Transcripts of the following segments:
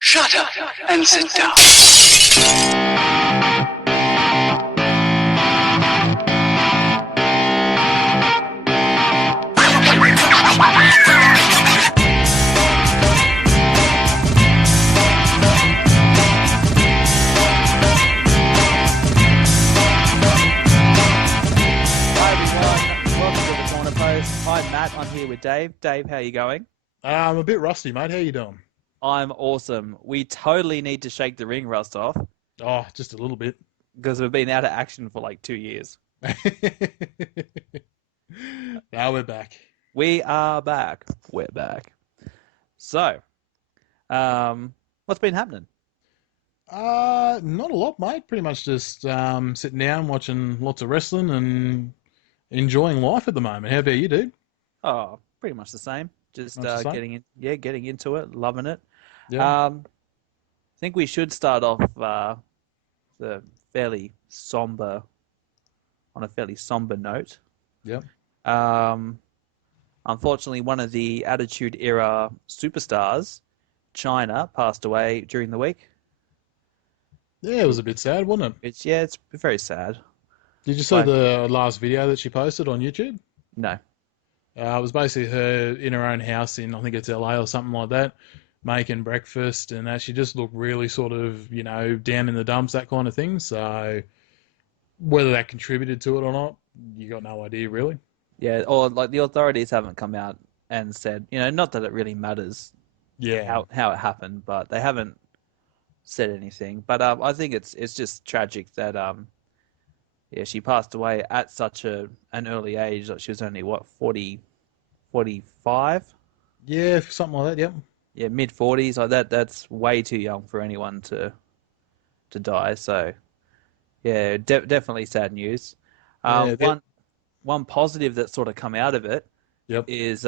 Shut up and sit down. Hi Matt, I'm here with Dave. Dave, how are you going? I'm a bit rusty, mate. How you doing? I'm awesome. We totally need to shake the ring rust off Oh, just a little bit. because we've been out of action for like 2 years. Now we're back. We are back. We're back. So, what's been happening? Not a lot, mate. Pretty much just sitting down, watching lots of wrestling and enjoying life at the moment. How about you, dude? Oh, pretty much the same. Just Much the same? getting into it, loving it. Yeah. I think we should start off the on a fairly somber note. Yep. Unfortunately, one of the Attitude Era superstars, Chyna, passed away during the week. Yeah, it was a bit sad, wasn't it? It's very sad. Did you see the last video that she posted on YouTube? No. It was basically her in her own house in, I think it's LA or something like that, making breakfast, and she just looked really sort of, down in the dumps, that kind of thing. So whether that contributed to it or not, you got no idea, really. Yeah, or like the authorities haven't come out and said, not that it really matters Yeah. how it happened, but they haven't said anything. But I think it's just tragic that she passed away at such an early age. Like she was only 45? Yeah, something like that, yep. Yeah, mid 40s. Like that's way too young for anyone to die. So yeah, definitely sad news. Yeah, One positive that's sort of come out of it yep. is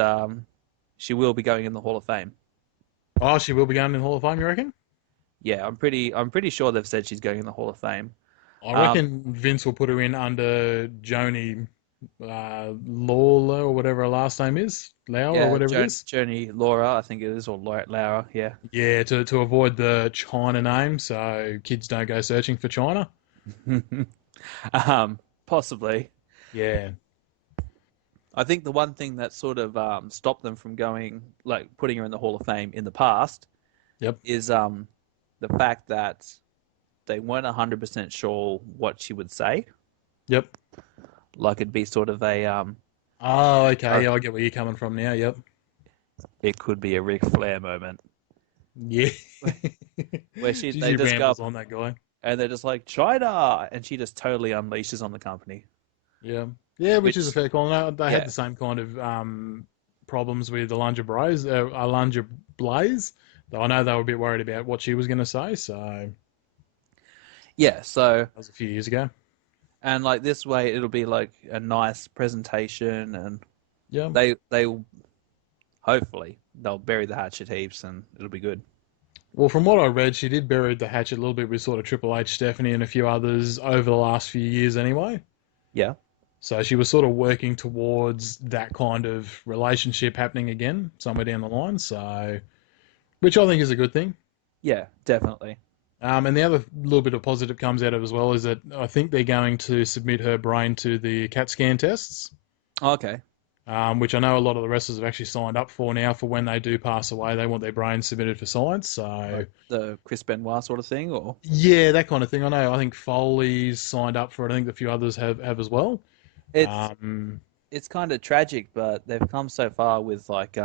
she will be going in the Hall of Fame. Oh, she will be going in the Hall of Fame, you reckon? Yeah, I'm pretty sure they've said she's going in the Hall of Fame. I reckon Vince will put her in under Joni Lawler or whatever her last name is. Lauer or whatever it is. Journey Laura, I think it is, or Laura, yeah. Yeah, to avoid the China name so kids don't go searching for China. Possibly. Yeah. I think the one thing that sort of stopped them from putting her in the Hall of Fame in the past Yep. is the fact that they weren't 100% sure what she would say. Yep. Like it'd be sort of a Oh, okay. I get where you're coming from now. Yep. it could be a Ric Flair moment Yeah. where Jeez, they just go up on that guy. and they're just like China, and she just totally unleashes on the company. Yeah. Yeah, which is a fair call. No, they Yeah. had the same kind of problems with Alundra Blaze. Though I know they were a bit worried about what she was going to say, so Yeah, so that was a few years ago. and like this way it'll be like a nice presentation, and Yeah. they hopefully they'll bury the hatchet heaps and it'll be good. Well, from what I read, she did bury the hatchet a little bit with sort of Triple H, Stephanie, and a few others over the last few years anyway. Yeah. So she was sort of working towards that kind of relationship happening again somewhere down the line. So, which I think is a good thing. Yeah, definitely. And the other little bit of positive comes out of it as well is that I think they're going to submit her brain to the CAT scan tests, Okay. which I know a lot of the wrestlers have actually signed up for now for when they do pass away. They want their brains submitted for science. So Like the Chris Benoit sort of thing, or yeah, that kind of thing. I know. I think Foley's signed up for it. I think a few others have as well. it's kind of tragic, but they've come so far with like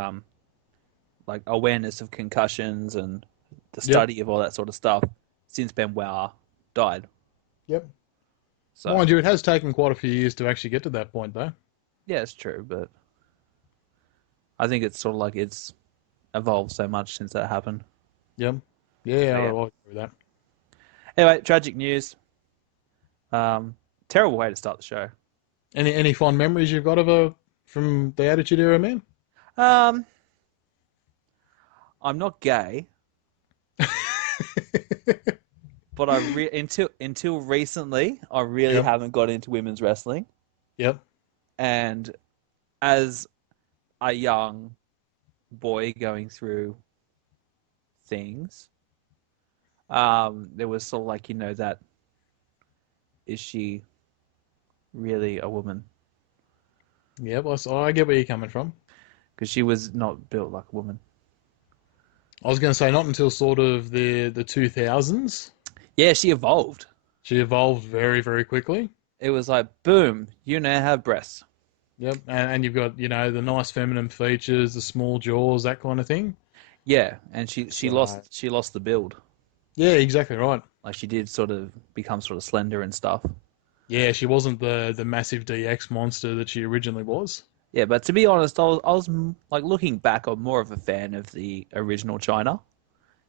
awareness of concussions and the study of all that sort of stuff since Benoit died. Yep. So Mind you, it has taken quite a few years to actually get to that point, though. yeah, it's true, but I think it's sort of like it's evolved so much since that happened. Yep. Yeah, So, yeah. I'll agree with that. Anyway, tragic news. Terrible way to start the show. Any fond memories you've got of her from the Attitude Era, man? I'm not gay, but until recently, I really haven't got into women's wrestling. Yep. And as a young boy going through things, there was sort of like, that, is she really a woman? Yeah, well, so I get where you're coming from. Because she was not built like a woman. I was going to say not until sort of the 2000s. Yeah, she evolved. She evolved very, very quickly. It was like, boom, you now have breasts. Yep, and you've got, the nice feminine features, the small jaws, that kind of thing. Yeah, and she Right. lost the build. Yeah, exactly right. Like she did sort of become sort of slender and stuff. Yeah, she wasn't the massive DX monster that she originally was. Yeah, but to be honest, I was like looking back, I'm more of a fan of the original Chyna,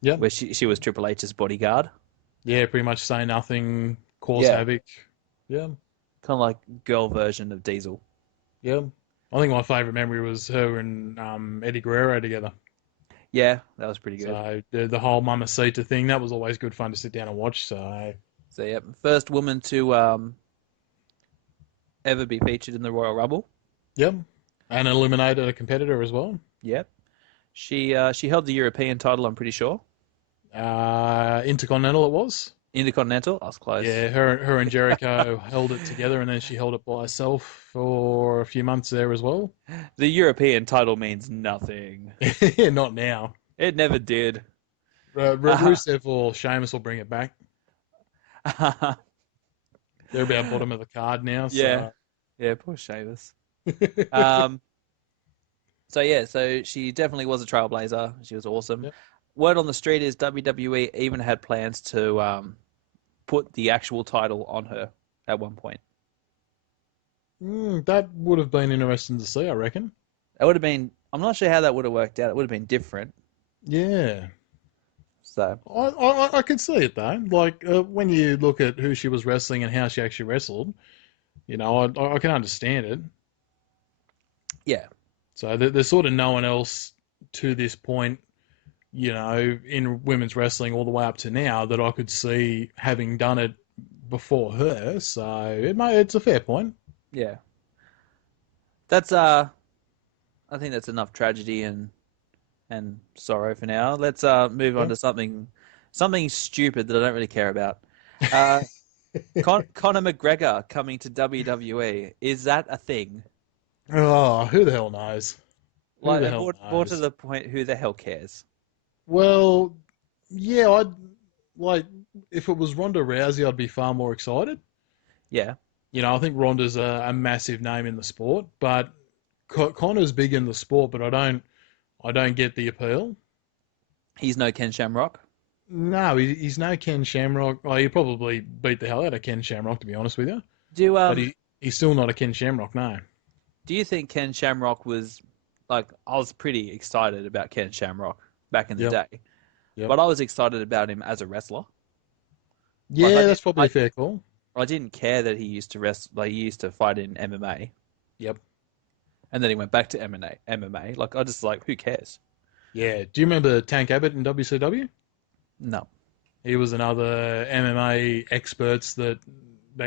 Yep. where she was Triple H's bodyguard. Yeah, pretty much say nothing, cause Yeah, havoc. Yeah, kind of like girl version of Diesel. yeah. I think my favourite memory was her and Eddie Guerrero together. Yeah, that was pretty good. So the whole Mamacita thing, that was always good fun to sit down and watch. So So yeah, first woman to ever be featured in the Royal Rumble. yep, and eliminated a competitor as well. Yep. She held the European title, I'm pretty sure. Intercontinental it was. Intercontinental, I was close. Yeah, her and Jericho held it together, and then she held it by herself for a few months there as well. The European title means nothing. Not now. It never did. Rusev or Sheamus will bring it back. They're about bottom of the card now. Yeah. So. Yeah, poor Sheamus. Um, so she definitely was a trailblazer. She was awesome. Yep. Word on the street is WWE even had plans to put the actual title on her at one point. That would have been interesting to see, I reckon. It would have been. I'm not sure how that would have worked out. It would have been different. Yeah. So I could see it though. Like when you look at who she was wrestling and how she actually wrestled, I can understand it. yeah, So there's sort of no one else to this point, in women's wrestling all the way up to now that I could see having done it before her. So it's a fair point. yeah. That's I think that's enough tragedy and sorrow for now. Let's move on Yeah. to something stupid that I don't really care about. Uh, Conor McGregor coming to WWE, is that a thing? Oh, who the hell knows? Who Like, the and hell more to knows? the point, who the hell cares? Well, yeah, I'd like if it was Ronda Rousey, I'd be far more excited. Yeah, I think Ronda's a massive name in the sport, but Connor's big in the sport, but I don't get the appeal. he's no Ken Shamrock. No, he's no Ken Shamrock. Well, he probably beat the hell out of Ken Shamrock, to be honest with you. Do But he's still not a Ken Shamrock, no. do you think Ken Shamrock was like, I was pretty excited about Ken Shamrock back in the Yep, day, yep. but I was excited about him as a wrestler. Like Yeah, that's probably a fair call. I didn't care that he used to like he used to fight in MMA, Yep. and then he went back to MMA. Like I just like, who cares? Yeah. Do you remember Tank Abbott in WCW? No. He was another MMA experts that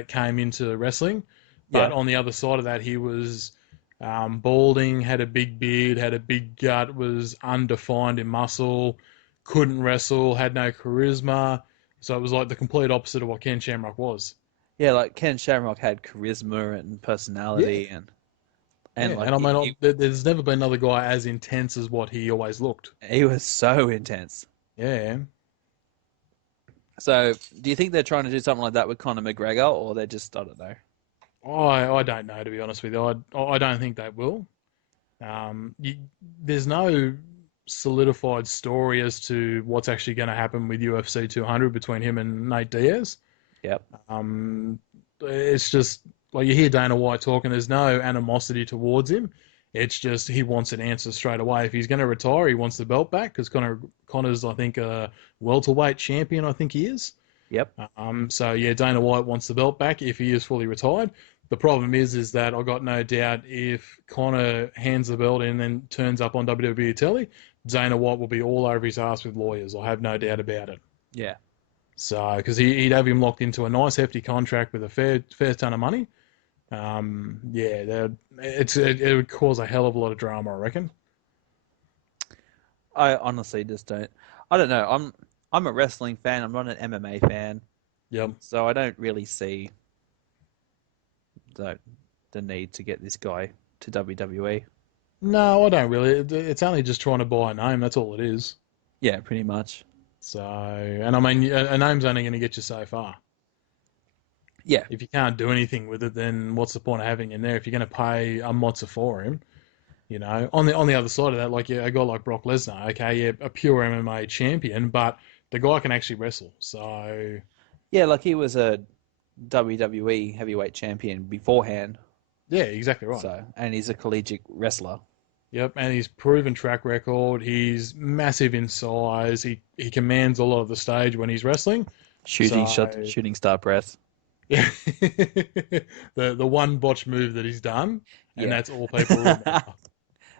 came into wrestling, but Yeah. on the other side of that, he was balding, had a big beard, had a big gut, was undefined in muscle, couldn't wrestle, had no charisma. So it was like the complete opposite of what Ken Shamrock was. Yeah, like Ken Shamrock had charisma and Yeah, personality and yeah. like And I mean, he there's never been another guy as intense as what he always looked. he was so intense. Yeah. So, do you think they're trying to do something like that with Conor McGregor, or they're just, I don't know? I don't know, to be honest with you. I don't think they will. You, there's no solidified story as to what's actually going to happen with UFC 200 between him and Nate Diaz. Yep. It's just like you hear Dana White talking. There's no animosity towards him. It's just he wants an answer straight away. If he's going to retire, he wants the belt back because Connor's, I think, a welterweight champion. I think he is. Yep. So yeah, Dana White wants the belt back if he is fully retired. The problem is that I got no doubt if Connor hands the belt in and then turns up on WWE telly, Dana White will be all over his ass with lawyers. I have no doubt about it. Yeah. So because he'd have him locked into a nice hefty contract with a fair ton of money. Yeah, it would cause a hell of a lot of drama, I reckon. I honestly just don't. I don't know. I'm a wrestling fan. I'm not an MMA fan. Yep. So I don't really see the need to get this guy to WWE. No, I don't really. It's only just trying to buy a name. That's all it is. Yeah, pretty much. So, and I mean, a name's only going to get you so far. Yeah. If you can't do anything with it, then what's the point of having him there? If you're going to pay a mozza for him, on the other side of that, like a guy like Brock Lesnar, okay, yeah, a pure MMA champion, but the guy can actually wrestle. So, yeah, like he was a WWE heavyweight champion beforehand. Yeah, exactly right. So, and he's a collegiate wrestler. Yep, and he's proven track record. He's massive in size. He commands a lot of the stage when he's wrestling. Shooting star press. Yeah, the one botch move that he's done, and that's all people remember.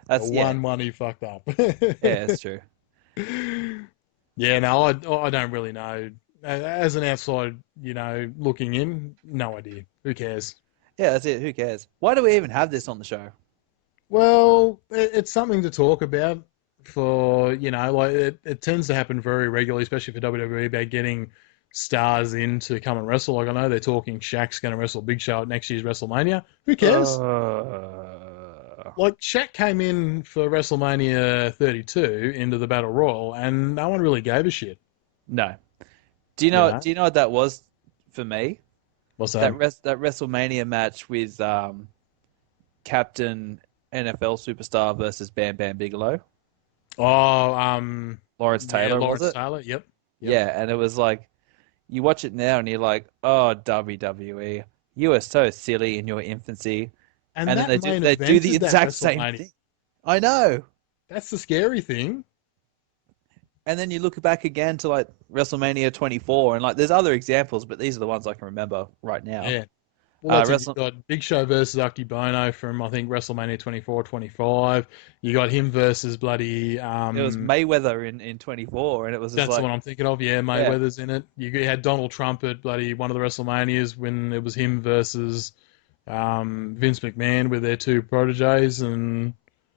That's one he fucked up. Yeah, that's true. Yeah, no, I don't really know. As an outside, looking in, no idea. Who cares? Yeah, that's it. Who cares? Why do we even have this on the show? Well, it's something to talk about for, like it tends to happen very regularly, especially for WWE, about getting stars in to come and wrestle. Like I know they're talking Shaq's going to wrestle Big Show at next year's WrestleMania. Who cares? Like Shaq came in for WrestleMania 32 into the Battle Royal, and no one really gave a shit. No. Do you know? Do you know what that was for me? What's that? That WrestleMania match with Captain NFL Superstar versus Bam Bam Bigelow. Oh, Lawrence Taylor. Lawrence Taylor. Yep. Yeah, and it was like you watch it now and you're like, oh, WWE, you were so silly in your infancy. And then they do the exact same thing. I know. That's the scary thing. And then you look back again to like WrestleMania 24, and like there's other examples, but these are the ones I can remember right now. Yeah. Well, you got Big Show versus Aki Bono from, I think, WrestleMania 24, 25. You got him versus bloody... it was Mayweather in 24, and it was just That's the one I'm thinking of, yeah, Mayweather's in it. You had Donald Trump at bloody one of the WrestleManias when it was him versus Vince McMahon with their two proteges, and...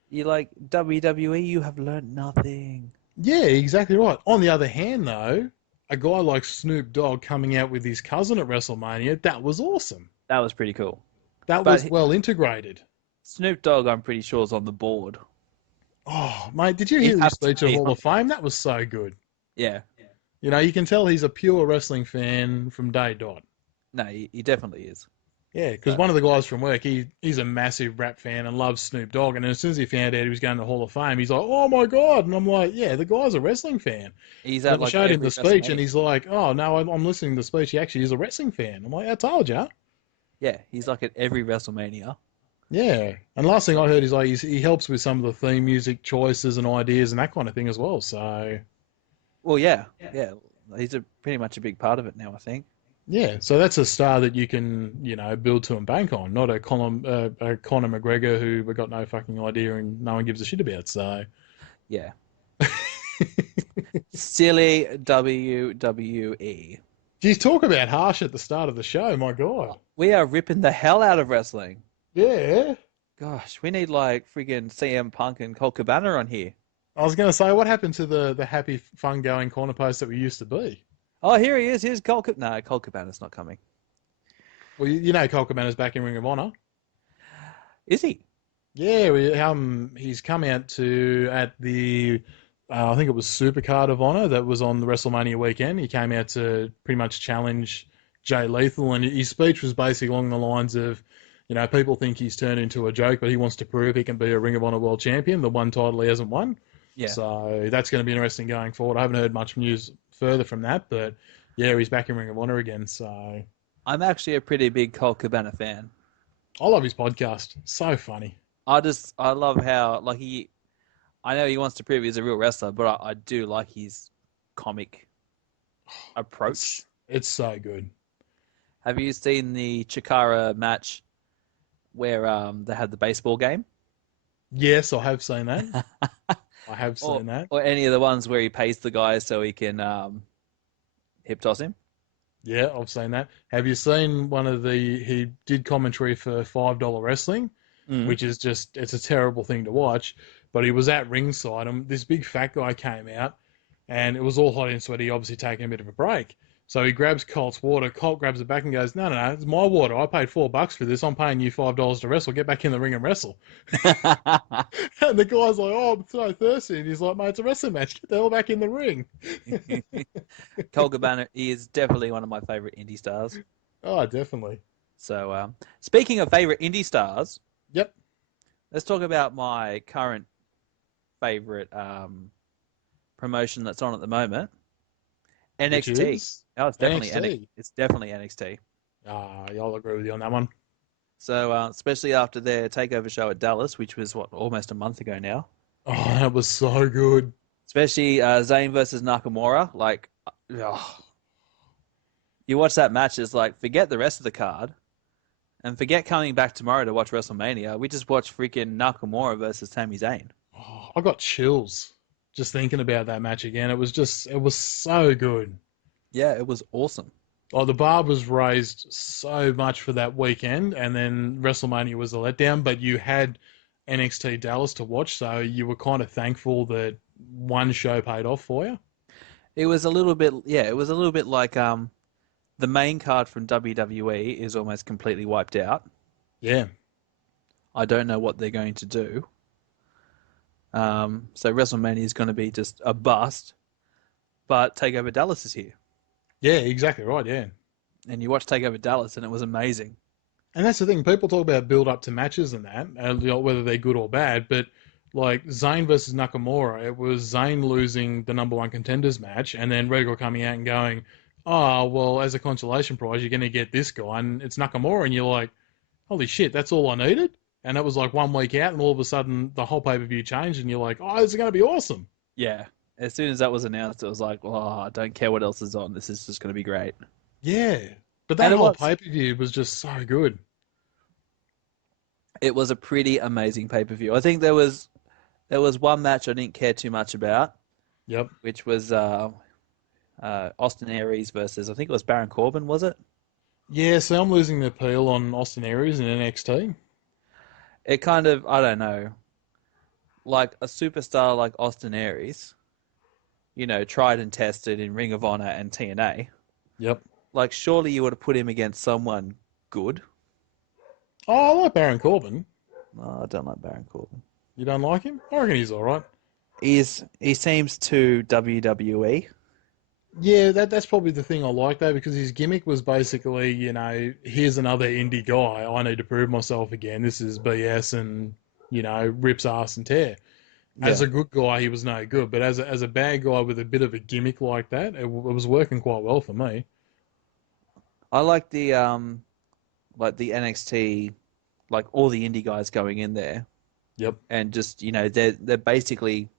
You're like, WWE, you have learned nothing. Yeah, exactly right. On the other hand, though, a guy like Snoop Dogg coming out with his cousin at WrestleMania, that was awesome. That was pretty cool. That was well integrated. Snoop Dogg, I'm pretty sure, is on the board. Oh, mate, did you hear his speech at Hall of Fame? That was so good. Yeah. You can tell he's a pure wrestling fan from day dot. No, he definitely is. Yeah, because one of the guys from work, he's a massive rap fan and loves Snoop Dogg. And as soon as he found out he was going to the Hall of Fame, he's like, oh, my God. And I'm like, yeah, the guy's a wrestling fan. He's at, I showed him the speech, and he's like, oh, no, I'm listening to the speech. He actually is a wrestling fan. I'm like, I told you. Yeah, he's like at every WrestleMania. Yeah, and last thing I heard is like he helps with some of the theme music choices and ideas and that kind of thing as well. So, well, yeah, he's pretty much a big part of it now, I think. Yeah, so that's a star that you can build to and bank on, not a Conor McGregor who we got no fucking idea and no one gives a shit about. So, yeah, silly WWE. Geez, talk about harsh at the start of the show, my God. We are ripping the hell out of wrestling. Yeah. Gosh, we need like friggin' CM Punk and Colt Cabana on here. I was going to say, what happened to the happy, fun-going Cornerpost that we used to be? Oh, here he is. Here's Colt Cabana. No, Colt Cabana's not coming. Well, Colt Cabana's back in Ring of Honor. Is he? Yeah, he's come out at the... I think it was Supercard of Honor that was on the WrestleMania weekend. He came out to pretty much challenge Jay Lethal, and his speech was basically along the lines of, people think he's turned into a joke, but he wants to prove he can be a Ring of Honor World Champion, the one title he hasn't won. Yeah. So that's going to be interesting going forward. I haven't heard much news further from that, but yeah, he's back in Ring of Honor again. So I'm actually a pretty big Colt Cabana fan. I love his podcast. So funny. I love how I know he wants to prove he's a real wrestler, but I do like his comic approach. It's so good. Have you seen the Chikara match where they had the baseball game? Yes, I have seen that. I have seen that. Or any of the ones where he pays the guy so he can hip toss him? Yeah, I've seen that. Have you seen he did commentary for $5 Wrestling, which is it's a terrible thing to watch, but he was at ringside and this big fat guy came out and it was all hot and sweaty, obviously taking a bit of a break. So he grabs Colt's water. Colt grabs it back and goes, no, it's my water. I paid $4 for this. I'm paying you $5 to wrestle. Get back in the ring and wrestle. And the guy's like, oh, I'm so thirsty. And he's like, mate, it's a wrestling match. Get the hell back in the ring. Colt Cabana is definitely one of my favorite indie stars. Oh, definitely. So, speaking of favorite indie stars, yep, let's talk about my current favorite promotion that's on at the moment. NXT. Oh, it's definitely NXT. It's definitely NXT. I'll agree with you on that one. So, especially after their takeover show at Dallas, which was almost a month ago now. Oh, that was so good. Especially Zayn versus Nakamura. Like, you watch that match, it's like, forget the rest of the card, and forget coming back tomorrow to watch WrestleMania. We just watched freaking Nakamura versus Sami Zayn. Oh, I got chills just thinking about that match again. It was so good. Yeah, it was awesome. Oh, the bar was raised so much for that weekend, and then WrestleMania was a letdown, but you had NXT Dallas to watch, so you were kind of thankful that one show paid off for you. It was a little bit like the main card from WWE is almost completely wiped out. Yeah. I don't know what they're going to do. So WrestleMania is going to be just a bust, but TakeOver Dallas is here. Yeah, exactly right, yeah. And you watch TakeOver Dallas and it was amazing. And that's the thing, people talk about build up to matches and that, whether they're good or bad, but like Zayn versus Nakamura, it was Zayn losing the number one contenders match and then Regal coming out and going, oh, well, as a consolation prize, you're going to get this guy, and it's Nakamura, and you're like, holy shit, that's all I needed? And it was like 1 week out, and all of a sudden, the whole pay-per-view changed, and you're like, oh, this is going to be awesome. Yeah. As soon as that was announced, it was like, oh, I don't care what else is on. This is just going to be great. Yeah. But that whole pay-per-view was just so good. It was a pretty amazing pay-per-view. I think there was one match I didn't care too much about. Yep. Which was Austin Aries versus, I think it was Baron Corbin, was it? Yeah, so I'm losing the appeal on Austin Aries in NXT. It kind of, I don't know, like a superstar like Austin Aries, tried and tested in Ring of Honor and TNA. Yep. Like, surely you would have put him against someone good. Oh, I like Baron Corbin. No, I don't like Baron Corbin. You don't like him? I reckon he's all right. He seems too WWE. Yeah, that's probably the thing I like, though, because his gimmick was basically, here's another indie guy. I need to prove myself again. This is BS and, rips ass and tear. Yeah. As a good guy, he was no good. But as a bad guy with a bit of a gimmick like that, it was working quite well for me. I like the NXT, like all the indie guys going in there. Yep. And just, they're basically,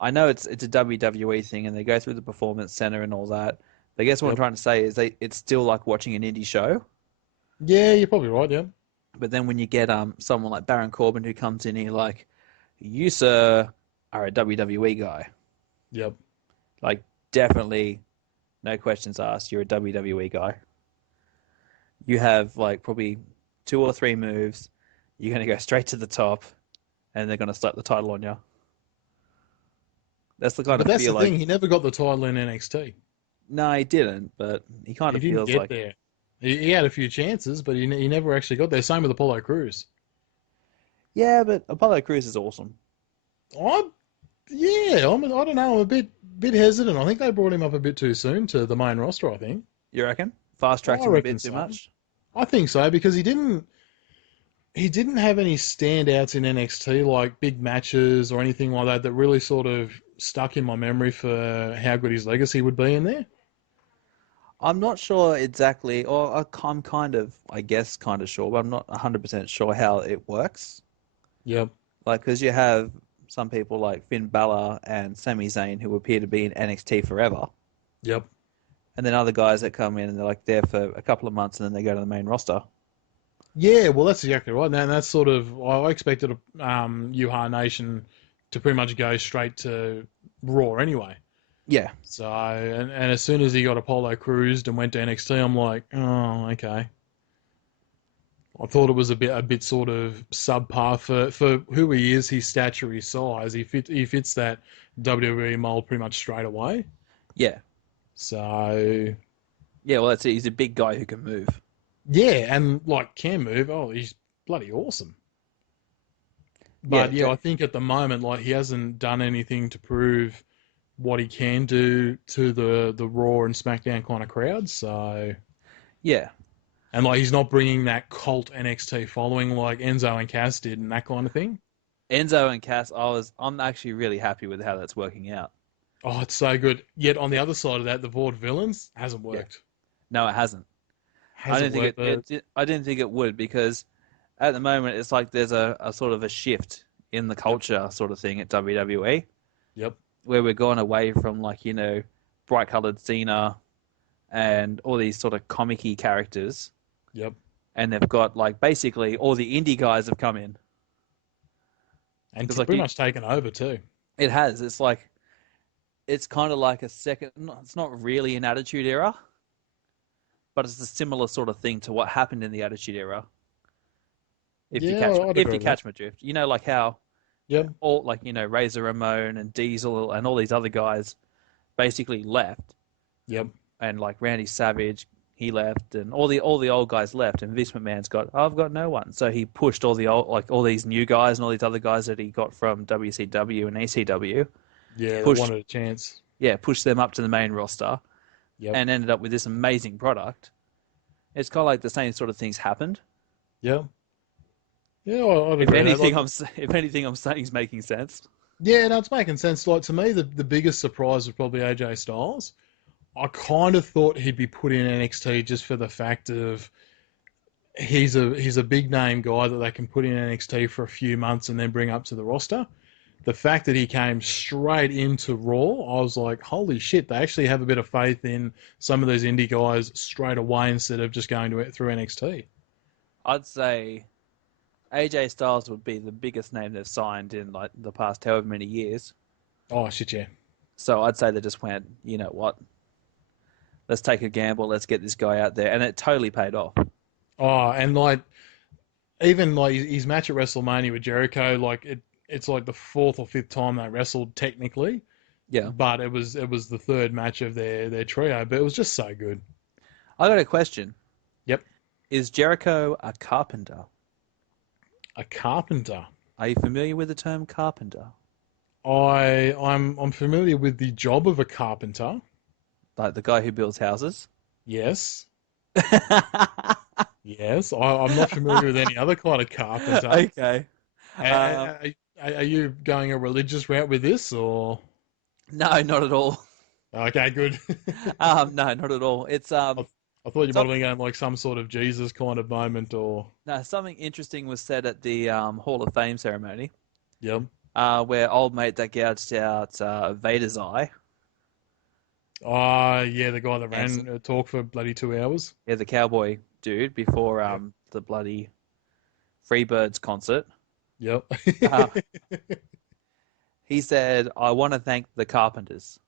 I know it's a WWE thing and they go through the Performance Center and all that. But I guess what I'm trying to say is it's still like watching an indie show. Yeah, you're probably right, yeah. But then when you get someone like Baron Corbin who comes in here like, you, sir, are a WWE guy. Yep. Like, definitely, no questions asked, you're a WWE guy. You have, like, probably 2 or 3 moves. You're going to go straight to the top, and they're going to slap the title on you. That's the kind of feel like... But that's the thing, he never got the title in NXT. No, he didn't, but he kind of feels like... He didn't get there. He had a few chances, but he never actually got there. Same with Apollo Crews. Yeah, but Apollo Crews is awesome. I don't know. I'm a bit hesitant. I think they brought him up a bit too soon to the main roster, I think. You reckon? Fast-tracked him a bit too much? I think so, because he didn't have any standouts in NXT, like big matches or anything like that really sort of stuck in my memory for how good his legacy would be in there. I'm not sure exactly, or I'm kind of sure, but I'm not 100% sure how it works. Yep. Like, because you have some people like Finn Balor and Sami Zayn who appear to be in NXT forever. Yep. And then other guys that come in and they're like there for a couple of months and then they go to the main roster. Yeah, well, that's exactly right. And that's sort of, I expected Yuha Nation to pretty much go straight to Raw anyway. Yeah. So, and as soon as he got Apollo Crews and went to NXT, I'm like, oh, okay. I thought it was a bit sort of subpar for who he is, his stature, his size. He fits that WWE mold pretty much straight away. Yeah. So Yeah, well, that's it. He's a big guy who can move. yeah, and like can move. Oh, he's bloody awesome. But yeah, I think at the moment, like he hasn't done anything to prove what he can do to the Raw and SmackDown kind of crowds. So yeah. and like he's not bringing that cult NXT following like Enzo and Cass did and that kind of thing. Enzo and Cass, I'm actually really happy with how that's working out. Oh, it's so good. Yet on the other side of that, the Vaudevillains hasn't worked. No, it hasn't. I didn't think it would, because at the moment it's like there's a sort of a shift in the culture sort of thing at WWE. Yep. Where we're going away from like, bright coloured Cena and all these sort of comic-y characters. Yep. And they've got like basically all the indie guys have come in. And it's pretty much taken over too. It has. It's kind of like a second. It's not really an Attitude Era, but it's a similar sort of thing to what happened in the Attitude Era. If you catch my drift, like how, all like Razor Ramon and Diesel and all these other guys basically left. Yep. And like Randy Savage, he left, and all the old guys left, and Vince McMahon's got, I've got no one, so he pushed all these new guys and all these other guys that he got from WCW and ECW. Yeah, they wanted a chance. Yeah, pushed them up to the main roster, and ended up with this amazing product. It's kind of like the same sort of things happened. Yeah. Yeah, I'd if agree. anything I'm saying is making sense. Yeah, no, it's making sense. Like to me, the biggest surprise was probably AJ Styles. I kind of thought he'd be put in NXT just for the fact of he's a big name guy that they can put in NXT for a few months and then bring up to the roster. The fact that he came straight into Raw, I was like, holy shit, they actually have a bit of faith in some of those indie guys straight away instead of just going through NXT. I'd say AJ Styles would be the biggest name they've signed in like the past however many years. Oh, shit, yeah. So I'd say they just went, you know what? Let's take a gamble. Let's get this guy out there. And it totally paid off. Oh, and like, even like his match at WrestleMania with Jericho, like it's like the fourth or fifth time they wrestled technically. Yeah. But it was the third match of their trio, but it was just so good. I got a question. Yep. Is Jericho a carpenter? A carpenter? Are you familiar with the term carpenter? I'm familiar with the job of a carpenter. Like the guy who builds houses? Yes. Yes. I'm not familiar with any other kind of carpenter. Okay. Are you going a religious route with this, or? No, not at all. Okay, good. No, not at all. It's I thought you might have been going like some sort of Jesus kind of moment, or. No, something interesting was said at the Hall of Fame ceremony. Yep. Where old mate that gouged out Vader's eye. Oh, yeah, the guy that ran a talk for bloody 2 hours. Yeah, the cowboy dude before the bloody Freebirds concert. Yep. He said, I want to thank the Carpenters.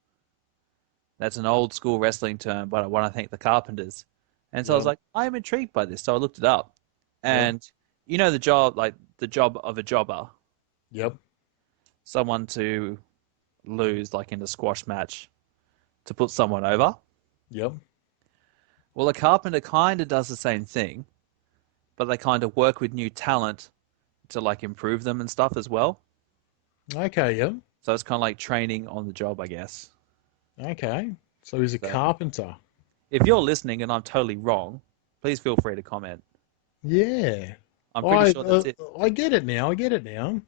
That's an old school wrestling term, but I want to thank the Carpenters. And so I was like, I am intrigued by this. So I looked it up. And you know the job of a jobber. Yep. Someone to lose, like in a squash match, to put someone over. Yep. Well, a carpenter kind of does the same thing, but they kind of work with new talent to like improve them and stuff as well. Okay, yep. So it's kind of like training on the job, I guess. Okay. So he's a carpenter. If you're listening and I'm totally wrong, please feel free to comment. Yeah. I'm pretty sure that's it. I get it now.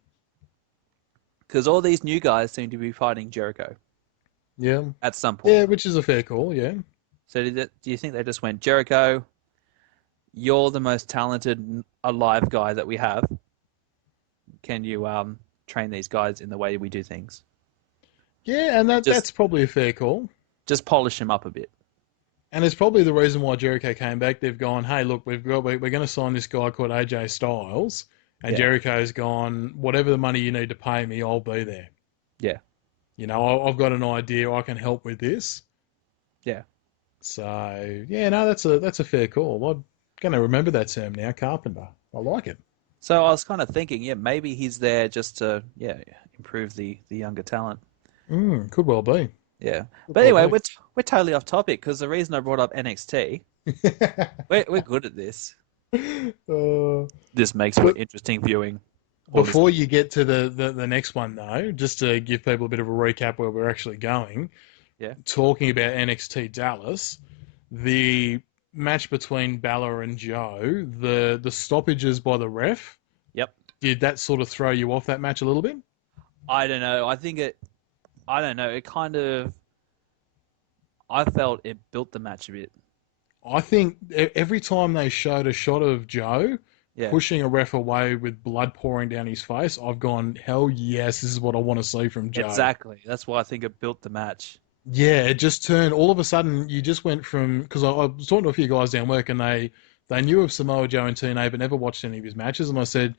Because all these new guys seem to be fighting Jericho. Yeah. At some point. Yeah, which is a fair call, yeah. So do you think they just went, Jericho, you're the most talented alive guy that we have. Can you train these guys in the way we do things? Yeah, and that's probably a fair call. Just polish him up a bit. And it's probably the reason why Jericho came back. They've gone, hey, look, we're going to sign this guy called AJ Styles. And Jericho's gone, whatever the money you need to pay me, I'll be there. Yeah. You know, I've got an idea. I can help with this. Yeah. So, yeah, no, that's a fair call. going to remember that term now, carpenter. I like it. So I was kind of thinking, yeah, maybe he's there just to, improve the younger talent. Could well be. Yeah. Could But anyway, well we're totally off topic because the reason I brought up NXT, be. we're good at this. Uh, This makes for interesting viewing. Before you get to the next one, though, just to give people a bit of a recap where we're actually going, talking about NXT Dallas, the match between Balor and Joe, the stoppages by the ref, Yep. did that sort of throw you off that match a little bit? I don't know. I don't know. It kind of, I felt it built the match a bit. I think every time they showed a shot of Joe pushing a ref away with blood pouring down his face, I've gone, hell yes, this is what I want to see from Joe. Exactly. That's why I think it built the match. Yeah, it just turned, all of a sudden, you just went from, because I was talking to a few guys down work and they knew of Samoa Joe and TNA but never watched any of his matches, and I said,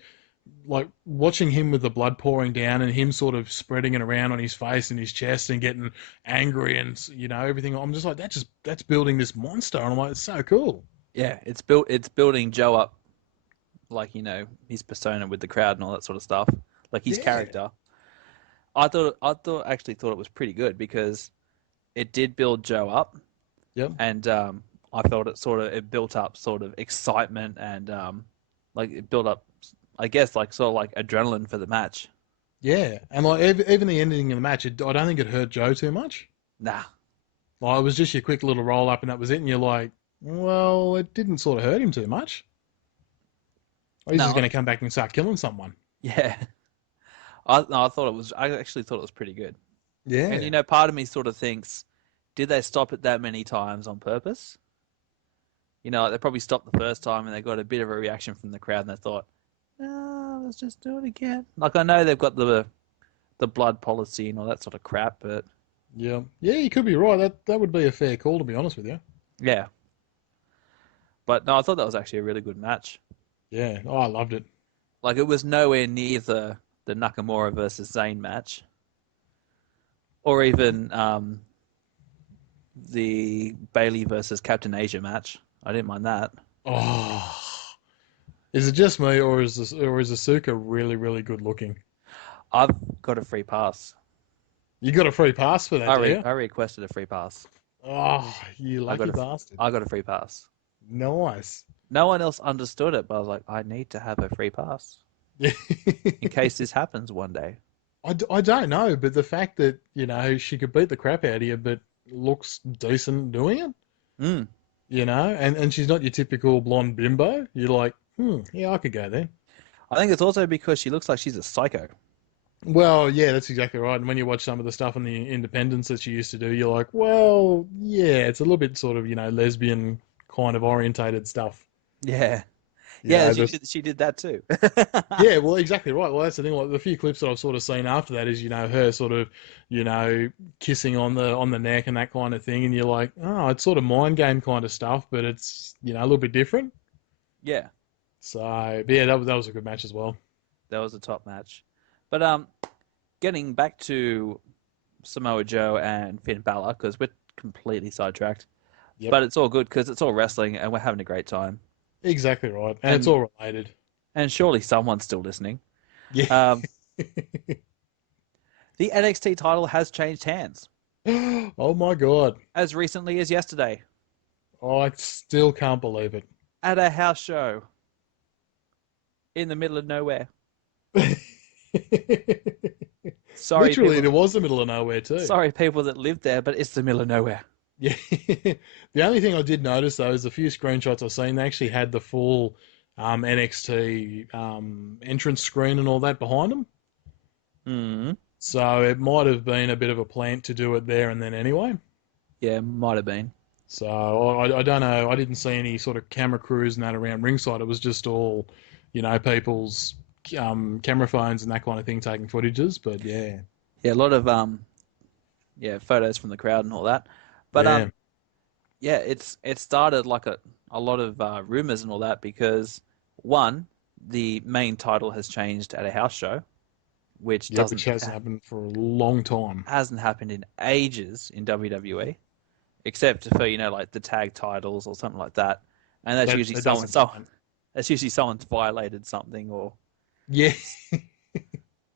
like, watching him with the blood pouring down and him sort of spreading it around on his face and his chest and getting angry and, everything, I'm just like, that's building this monster, and I'm like, it's so cool. Yeah, it's building Joe up, like, his persona with the crowd and all that sort of stuff, like his character. I actually thought it was pretty good because it did build Joe up. Yep. And I felt it built up sort of excitement and like it built up, I guess, like sort of like adrenaline for the match. Yeah, and like even the ending of the match, I don't think it hurt Joe too much. Nah. Like, it was just your quick little roll up and that was it, and you're like, well, it didn't sort of hurt him too much. He's just going to come back and start killing someone. Yeah. I actually thought it was pretty good. Yeah. And, part of me sort of thinks, did they stop it that many times on purpose? Like they probably stopped the first time and they got a bit of a reaction from the crowd and they thought, no, let's just do it again. Like, I know they've got the blood policy and all that sort of crap, but... Yeah, you could be right. That would be a fair call, to be honest with you. Yeah. But, no, I thought that was actually a really good match. Yeah, I loved it. Like, it was nowhere near the Nakamura versus Zayn match. Or even the Bayley versus Captain Asia match. I didn't mind that. Oh, is it just me, or is Asuka really, really good looking? I've got a free pass. You got a free pass for that, I requested a free pass. Oh, you lucky bastard. I got a free pass. Nice. No one else understood it, but I was like, I need to have a free pass. In case this happens one day. I don't know, but the fact that, she could beat the crap out of you, but looks decent doing it, and she's not your typical blonde bimbo, you're like, yeah, I could go there. I think it's also because she looks like she's a psycho. Well, yeah, that's exactly right. And when you watch some of the stuff on the Independence that she used to do, you're like, well, yeah, it's a little bit sort of, lesbian kind of orientated stuff. Yeah. Yeah, she did that too. Yeah, well, exactly right. Well, that's the thing. Like, the few clips that I've sort of seen after that is, her sort of, kissing on the neck and that kind of thing, and you're like, oh, it's sort of mind game kind of stuff, but it's a little bit different. Yeah. So, but yeah, that was a good match as well. That was a top match. But getting back to Samoa Joe and Finn Balor, because we're completely sidetracked. Yep. But it's all good because it's all wrestling and we're having a great time. Exactly right. And it's all related. And surely someone's still listening. Yeah. The NXT title has changed hands. Oh my God. As recently as yesterday. Oh, I still can't believe it. At a house show. In the middle of nowhere. Sorry, literally, people, it was the middle of nowhere too. Sorry, people that live there, but it's the middle of nowhere. Yeah. The only thing I did notice though is a few screenshots I've seen. They actually had the full NXT entrance screen and all that behind them. Mm. So it might have been a bit of a plant to do it there and then anyway. Yeah, might have been. So I don't know. I didn't see any sort of camera crews and that around ringside. It was just all, people's camera phones and that kind of thing taking footages. But yeah. Yeah, a lot of photos from the crowd and all that. But it started like a lot of rumors and all that because one, the main title has changed at a house show, which hasn't happened for a long time. Hasn't happened in ages in WWE, except for like the tag titles or something like that. And that's usually that someone. doesn't- That's usually someone's violated something or Yeah.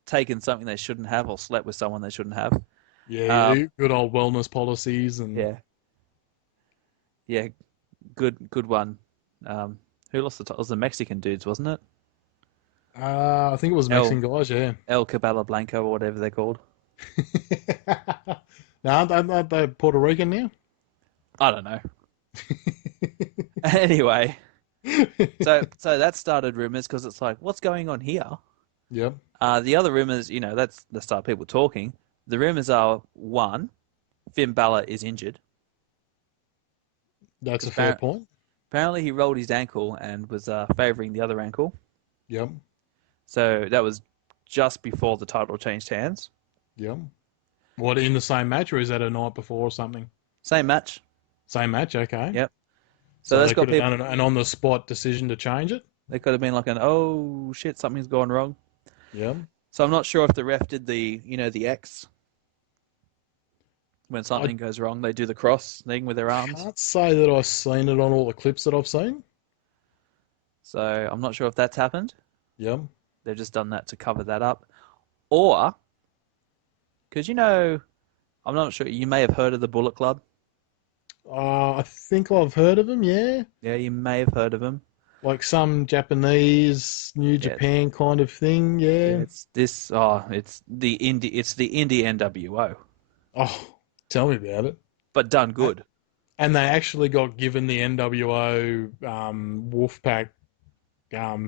taken something they shouldn't have or slept with someone they shouldn't have. Yeah, good old wellness policies and Yeah, good one. Who lost the title? It was the Mexican dudes, wasn't it? I think it was Mexican guys, yeah. El Cabela Blanco or whatever they're called. Now, aren't they Puerto Rican now? I don't know. Anyway, so that started rumors because it's like, what's going on here? Yep. The other rumors, that's the start people talking. The rumors are, one, Finn Balor is injured. That's a fair point. Apparently he rolled his ankle and was favouring the other ankle. Yep. So that was just before the title changed hands. Yep. What, in the same match, or is that a night before or something? Same match. Same match, okay. Yep. So that's they got could have people. done an on-the-spot decision to change it? They could have been like oh shit, something's gone wrong. Yep. So I'm not sure if the ref did the X. When something goes wrong, they do the cross thing with their arms. Can't say that I've seen it on all the clips that I've seen. So I'm not sure if that's happened. Yep. They've just done that to cover that up. Or, because I'm not sure, you may have heard of the Bullet Club. I think I've heard of them, yeah. Yeah, you may have heard of them. Like some Japanese, New Japan kind of thing, yeah. It's the indie NWO. Oh, tell me about it. But done good. And they actually got given the NWO Wolfpack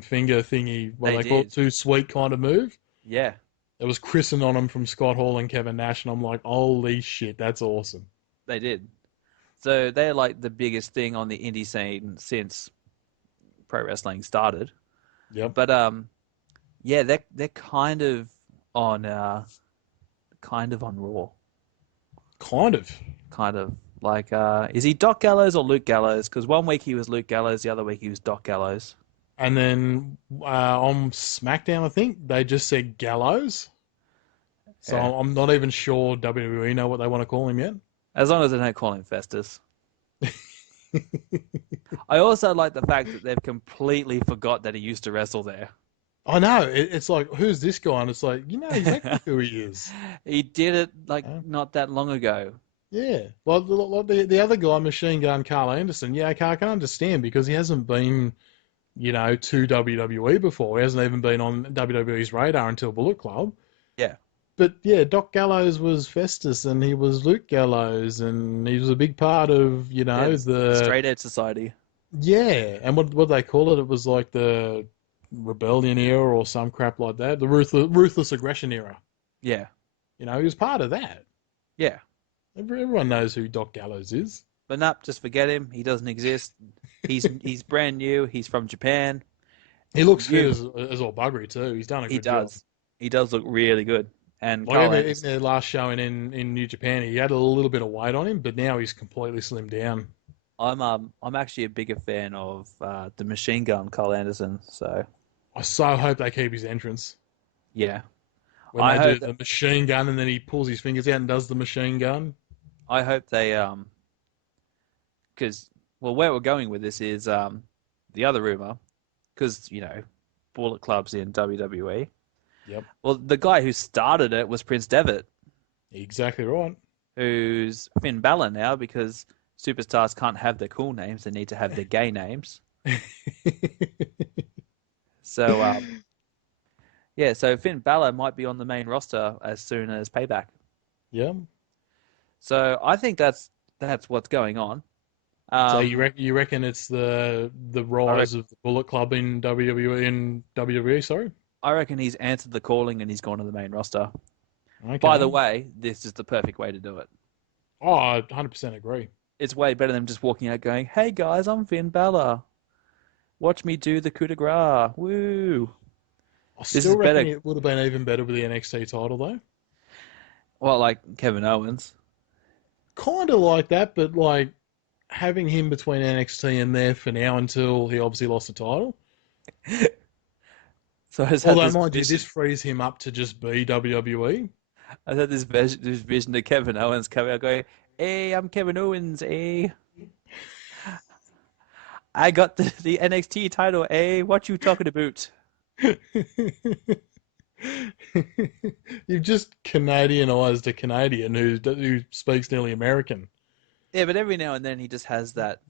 finger thingy, what they call it, too sweet kind of move. Yeah. It was christened on them from Scott Hall and Kevin Nash, and I'm like, holy shit, that's awesome. They did. So they're like the biggest thing on the indie scene since pro wrestling started. Yep. But they're kind of on Raw. Kind of. Kind of like is he Doc Gallows or Luke Gallows? Because one week he was Luke Gallows, the other week he was Doc Gallows. And then on SmackDown, I think they just said Gallows. So Yeah. I'm not even sure WWE know what they want to call him yet. As long as they don't call him Festus. I also like the fact that they've completely forgot that he used to wrestle there. I know. It's like, who's this guy? And it's like, you know exactly who he is. He did it not that long ago. Yeah. Well, the other guy, Machine Gun Carl Anderson, yeah, okay, I can understand because he hasn't been, to WWE before. He hasn't even been on WWE's radar until Bullet Club. Yeah. But yeah, Doc Gallows was Festus and he was Luke Gallows and he was a big part of, the Straight Edge Society. Yeah. And what they call it? It was like the Rebellion era or some crap like that. The ruthless aggression era. Yeah. He was part of that. Yeah. Everyone knows who Doc Gallows is. But nope, just forget him. He doesn't exist. He's brand new. He's from Japan. He looks fit as all buggery too. He's done a good job. He does look really good. And even their last showing in New Japan, he had a little bit of weight on him, but now he's completely slimmed down. I'm actually a bigger fan of the Machine Gun Carl Anderson. So I so hope they keep his entrance. Yeah. When they do the machine gun and then he pulls his fingers out and does the machine gun. I hope they because where we're going with this is the other rumor, because Bullet Club's in WWE. Yep. Well, the guy who started it was Prince Devitt. Exactly right. Who's Finn Balor now, because superstars can't have their cool names; they need to have their gay names. So, so Finn Balor might be on the main roster as soon as Payback. Yeah. So I think that's what's going on. So you reckon it's the rise of the Bullet Club in WWE? Sorry. I reckon he's answered the calling and he's gone to the main roster. Okay. By the way, this is the perfect way to do it. Oh, I 100% agree. It's way better than just walking out going, "Hey guys, I'm Finn Balor. Watch me do the coup de grace. Woo." I still reckon it would have been even better with the NXT title though. Well, like Kevin Owens. Kind of like that, but like having him between NXT and there for now until he obviously lost the title. So although, mind you, this frees him up to just be WWE. I had this vision of Kevin Owens coming out going, "Hey, I'm Kevin Owens, hey." I got the NXT title, eh? What you talking about? You've just Canadianized a Canadian who speaks nearly American. Yeah, but every now and then he just has that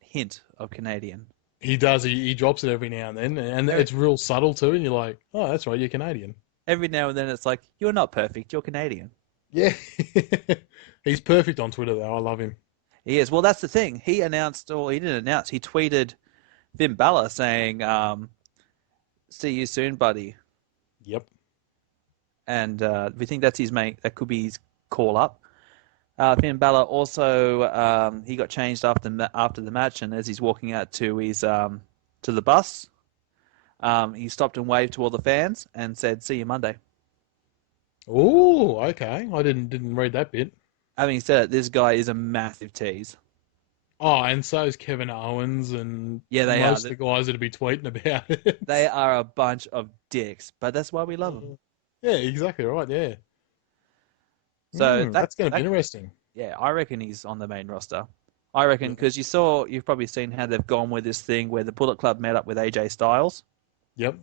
hint of Canadian. He does. He drops it every now and then, and it's real subtle too. And you're like, oh, that's right, you're Canadian. Every now and then it's like, you're not perfect, you're Canadian. Yeah, he's perfect on Twitter though. I love him. He is. Well, that's the thing. He announced, or he didn't announce. He tweeted Finn Balor saying, "See you soon, buddy." Yep. And we think that's his main. That could be his call up. Finn Balor also he got changed after the match, and as he's walking out to his to the bus, he stopped and waved to all the fans and said, "See you Monday." Oh, okay. I didn't read that bit. Having said it, this guy is a massive tease. Oh, and so is Kevin Owens and most of the guys that'll be tweeting about it. They are a bunch of dicks, but that's why we love them. Yeah, exactly right. Yeah. So that's going to be interesting. Yeah, I reckon he's on the main roster. I reckon because you've probably seen how they've gone with this thing where the Bullet Club met up with AJ Styles. Yep.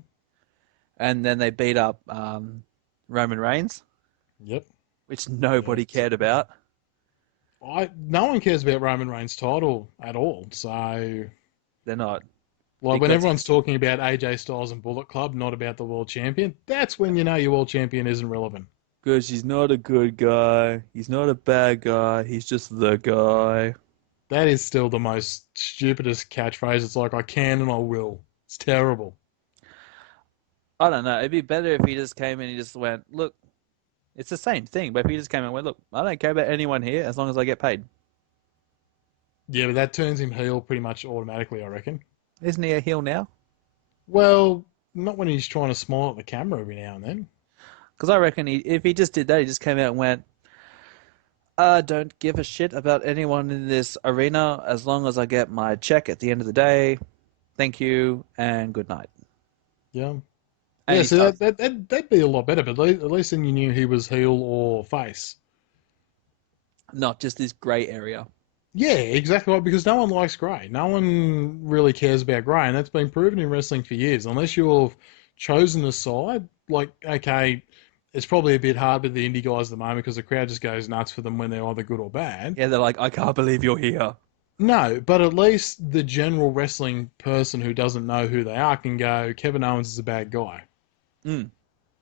And then they beat up Roman Reigns. Yep. Which nobody cared about. No one cares about Roman Reigns' title at all, so they're not. Like when everyone's talking about AJ Styles and Bullet Club, not about the world champion, that's when you know your world champion isn't relevant. Because he's not a good guy. He's not a bad guy. He's just the guy. That is still the most stupidest catchphrase. It's like, I can and I will. It's terrible. I don't know. It'd be better if he just came in and he just went, look, it's the same thing, but if he just came in and went, look, I don't care about anyone here as long as I get paid. Yeah, but that turns him heel pretty much automatically, I reckon. Isn't he a heel now? Well, not when he's trying to smile at the camera every now and then. Because I reckon if he just did that, he just came out and went, I don't give a shit about anyone in this arena as long as I get my check at the end of the day. Thank you and good night. Yeah. And yeah, so that'd be a lot better, but at least then you knew he was heel or face. Not just this grey area. Yeah, exactly right, because no one likes grey. No one really cares about grey, and that's been proven in wrestling for years. Unless you've chosen a side, like, okay, it's probably a bit hard with the indie guys at the moment because the crowd just goes nuts for them when they're either good or bad. Yeah, they're like, I can't believe you're here. No, but at least the general wrestling person who doesn't know who they are can go, Kevin Owens is a bad guy. Mm.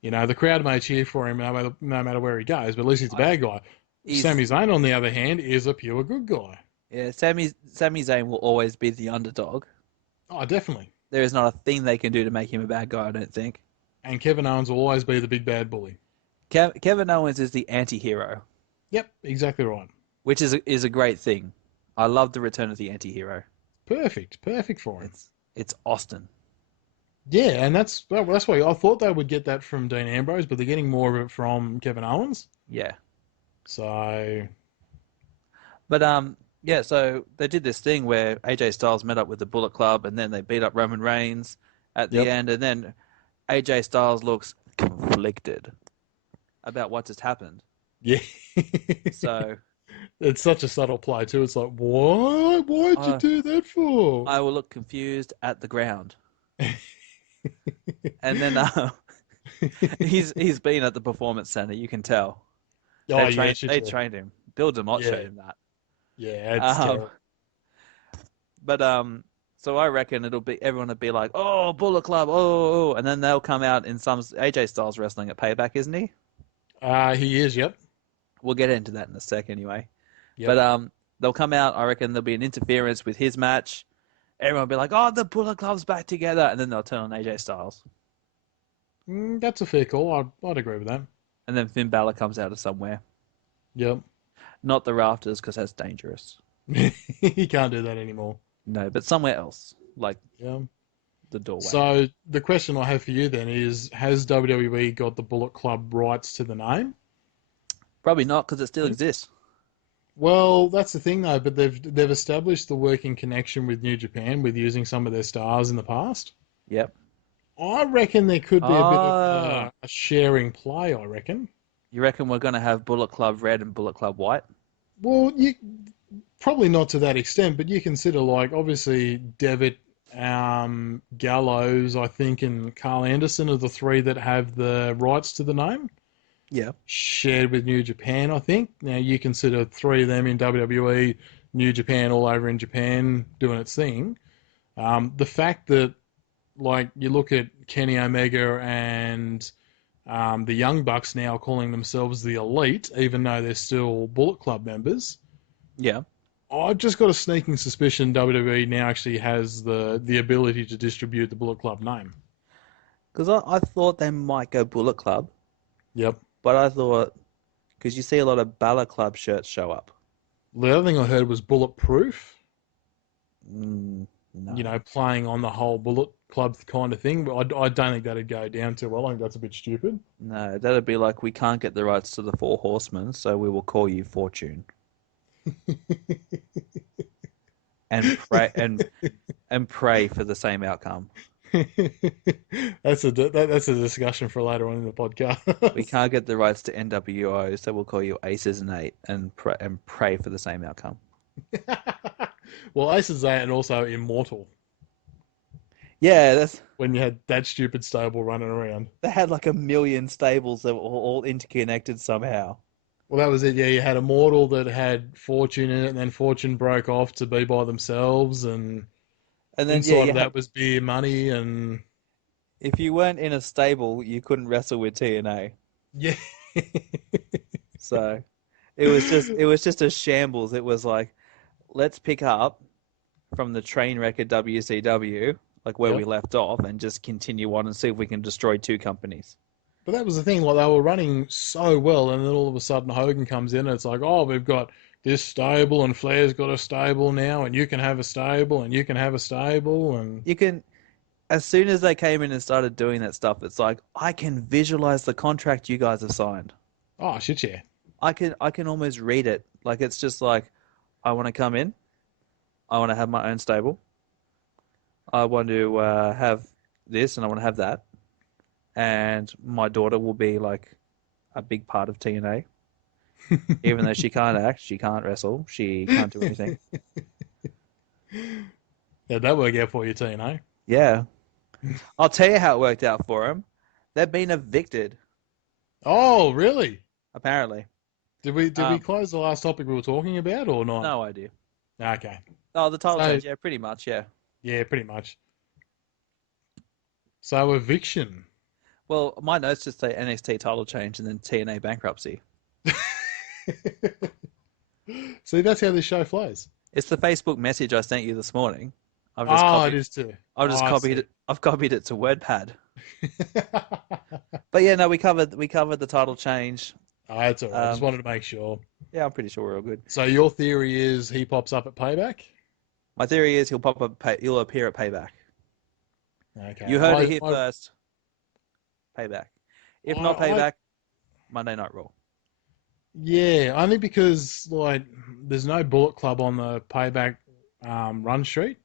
You know, the crowd may cheer for him no matter where he goes, but at least he's a bad guy. Sami Zayn, on the other hand, is a pure good guy. Yeah, Sami Zayn will always be the underdog. Oh, definitely. There is not a thing they can do to make him a bad guy, I don't think. And Kevin Owens will always be the big bad bully. Kevin Owens is the anti-hero. Yep, exactly right. Which is a great thing. I love the return of the anti-hero. Perfect for him. It's Austin. Yeah, and that's why I thought they would get that from Dean Ambrose, but they're getting more of it from Kevin Owens. Yeah. So. But yeah, so they did this thing where AJ Styles met up with the Bullet Club, and then they beat up Roman Reigns at the end, and then AJ Styles looks conflicted about what just happened. Yeah. So. It's such a subtle play too. It's like, what? Why'd you do that for? I will look confused at the ground. And then he's been at the Performance Center, you can tell. Oh, they trained him. Bill DeMott showed him that. Yeah, it's terrible. But so I reckon everyone will be like, oh, Bullet Club, oh, and then they'll come out in some AJ Styles wrestling at Payback, isn't he? He is, yep. We'll get into that in a sec anyway. Yep. But they'll come out, I reckon there'll be an interference with his match. Everyone will be like, oh, the Bullet Club's back together. And then they'll turn on AJ Styles. That's a fair call. I'd agree with that. And then Finn Balor comes out of somewhere. Yep. Not the rafters, because that's dangerous. He can't do that anymore. No, but somewhere else. Like the doorway. So the question I have for you then is, has WWE got the Bullet Club rights to the name? Probably not, because it still exists. Well, that's the thing though, but they've established the working connection with New Japan with using some of their stars in the past. Yep. I reckon there could be a bit of a sharing play, I reckon. You reckon we're going to have Bullet Club Red and Bullet Club White? Well, Probably not to that extent, but you consider, like, obviously Devitt, Gallows, I think, and Carl Anderson are the three that have the rights to the name, Yeah. shared with New Japan, I think. Now, you consider three of them in WWE, New Japan all over in Japan doing its thing. The fact that, like, you look at Kenny Omega and the Young Bucks now calling themselves the Elite, even though they're still Bullet Club members. Yeah. I've just got a sneaking suspicion WWE now actually has the ability to distribute the Bullet Club name. Because I thought they might go Bullet Club, Yep. but I thought, because you see a lot of Balor Club shirts show up. The other thing I heard was Bulletproof, No. Playing on the whole Bullet Club kind of thing, but I don't think that'd go down too well. I think that's a bit stupid. No, that'd be like, we can't get the rights to the Four Horsemen, so we will call you Fortune. And pray for the same outcome. That's a discussion for later on in the podcast. We can't get the rights to NWO, so we'll call you Aces and Eight and pray for the same outcome. Well, Aces Eight and also Immortal. Yeah, that's When you had that stupid stable running around. they had like 1,000,000 stables that were all interconnected somehow. Well, that was it. Yeah, you had Immortal that had Fortune in it, and then Fortune broke off to be by themselves, and And then inside of that was Beer Money, and if you weren't in a stable, you couldn't wrestle with TNA. yeah, So it was just a shambles. It was like, let's pick up from the train wreck at WCW, like where we left off, and just continue on and see if we can destroy two companies. But that was the thing. Like, they were running so well, and then all of a sudden Hogan comes in, and it's like, oh, we've got this stable, and Flair's got a stable now, and you can have a stable, and you can have a stable, and You can, as soon as they came in and started doing that stuff, it's like, I can visualize the contract you guys have signed. oh shit, yeah. I can almost read it. Like, it's just like, I want to come in, I want to have my own stable, I want to have this, and I want to have that, and my daughter will be like a big part of TNA. Even though she can't act, she can't wrestle, she can't do anything. Yeah, that worked out for you, TNA. Yeah. I'll tell you how it worked out for them. They've been evicted, Oh, really? apparently. Did we close the last topic we were talking about, or not? No idea. Okay. Oh, the title So- change, yeah, pretty much, yeah. Yeah, pretty much. So eviction. Well, my notes just say NXT title change and then TNA bankruptcy. See, that's how this show flows. It's the Facebook message I sent you this morning. I've It is too. I've just Oh, I copied see. it. I've copied it to WordPad. But yeah, no, we covered the title change. Oh, that's all right. I just wanted to make sure. Yeah, I'm pretty sure we're all good. So your theory is he pops up at Payback? My theory is he'll he'll appear at Payback. Okay. You heard it here first. Payback. If not I- Payback, Monday Night Raw. Yeah, only because, like, there's no Bullet Club on the Payback run street.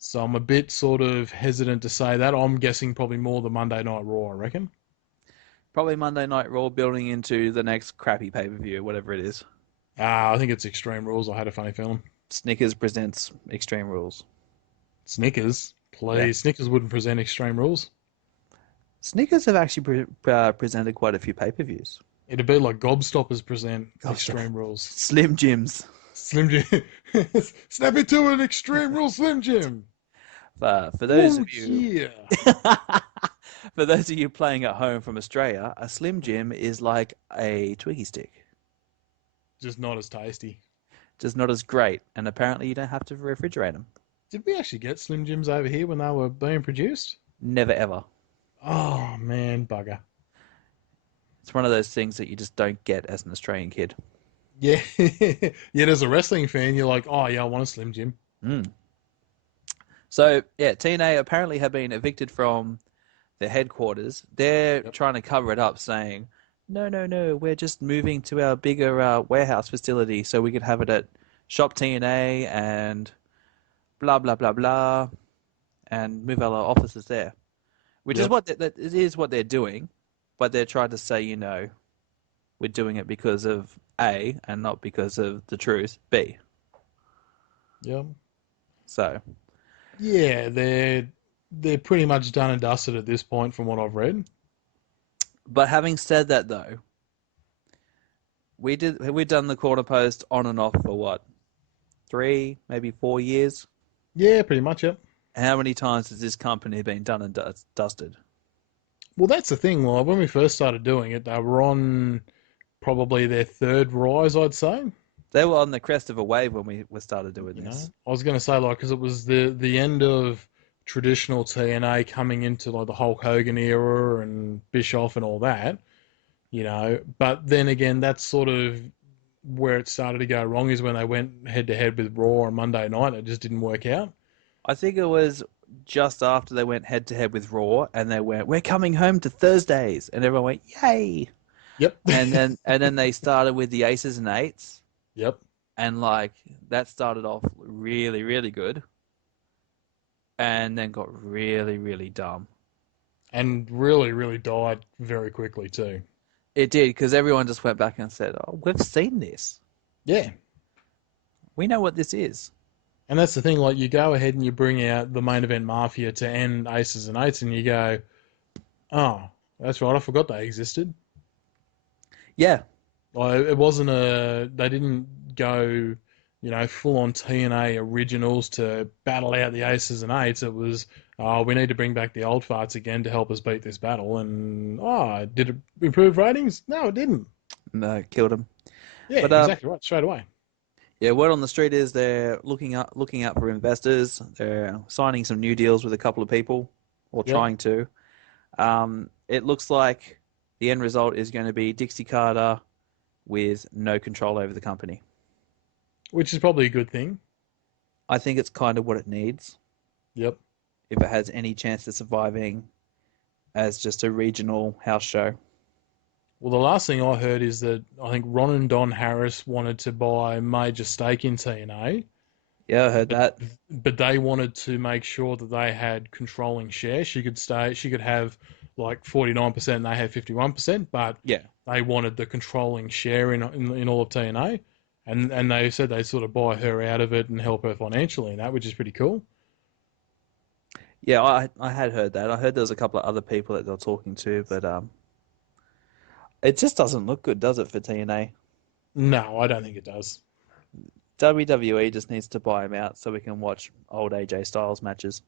So I'm a bit sort of hesitant to say that. I'm guessing probably more the Monday Night Raw, I reckon. Probably Monday Night Raw building into the next crappy pay-per-view, whatever it is. I think it's Extreme Rules. I had a funny feeling. Snickers presents Extreme Rules. Snickers? Please. Yeah. Snickers wouldn't present Extreme Rules. Snickers have actually presented quite a few pay-per-views. It'd be like Gobstoppers present Gobstop. Extreme Rules. Slim Jims. Slim Jim. Snap it to an Extreme Rules Slim Jim. For those Oh, of you, yeah. for those of you playing at home from Australia, a Slim Jim is like a Twiggy stick, Just not as tasty. just not as great. And apparently, you don't have to refrigerate them. Did we actually get Slim Jims over here when they were being produced? Never ever. Oh, man, bugger. It's one of those things that you just don't get as an Australian kid. Yeah. Yet as a wrestling fan, you're like, oh, yeah, I want a Slim Jim. So, yeah, TNA apparently have been evicted from their headquarters. They're trying to cover it up, saying, no, we're just moving to our bigger warehouse facility so we could have it at Shop TNA and blah, blah, blah, blah, and move our offices there. Which is what it is what they're doing, but they're trying to say, we're doing it because of A, and not because of the truth, B. Yeah. So, Yeah, they're pretty much done and dusted at this point from what I've read. but having said that, though, we've done the Cornerpost on and off for what, 3, maybe 4 years? Yeah, pretty much, yep. How many times has this company been done and dusted? Well, that's the thing. Like, when we first started doing it, they were on probably their third rise, I'd say. They were on the crest of a wave when we started doing You this. know, I was going to say, like, because it was the end of traditional TNA coming into like the Hulk Hogan era and Bischoff and all that, you know. But then again, that's sort of where it started to go wrong, is when they went head to head with Raw on Monday night. It just didn't work out. I think it was just after they went head to head with Raw, and they went, "We're coming home to Thursdays," and everyone went, "Yay!" Yep. And then they started with the Aces and Eights, Yep. and like that started off really, really good, and then got really, really dumb. And really, really died very quickly too. It did, because everyone just went back and said, "Oh, we've seen this. Yeah. We know what this is." And that's the thing, like, you go ahead and you bring out the main event Mafia to end Aces and Eights, and you go, oh, that's right, I forgot they existed. Yeah, Like, it wasn't they didn't go, you know, full on TNA originals to battle out the Aces and Eights. It was, oh, we need to bring back the old farts again to help us beat this battle. And, oh, did it improve ratings? No, it didn't. no, killed him. Yeah, But, exactly right, straight away. Yeah, word on the street is they're looking out for investors. They're signing some new deals with a couple of people, or Yep. trying to. It looks like the end result is going to be Dixie Carter with no control over the company. Which is probably a good thing. I think it's kind of what it needs Yep. if it has any chance of surviving as just a regional house show. Well, the last thing I heard is that I think Ron and Don Harris wanted to buy a major stake in TNA, Yeah, I heard that. but they wanted to make sure that they had controlling share. She could have like 49% and they had 51%, but Yeah. they wanted the controlling share in all of TNA. And they said they'd sort of buy her out of it and help her financially in that, which is pretty cool. Yeah, I had heard that. I heard there was a couple of other people that they were talking to, but it just doesn't look good, does it, for TNA? No, I don't think it does. WWE just needs to buy him out so we can watch old AJ Styles matches.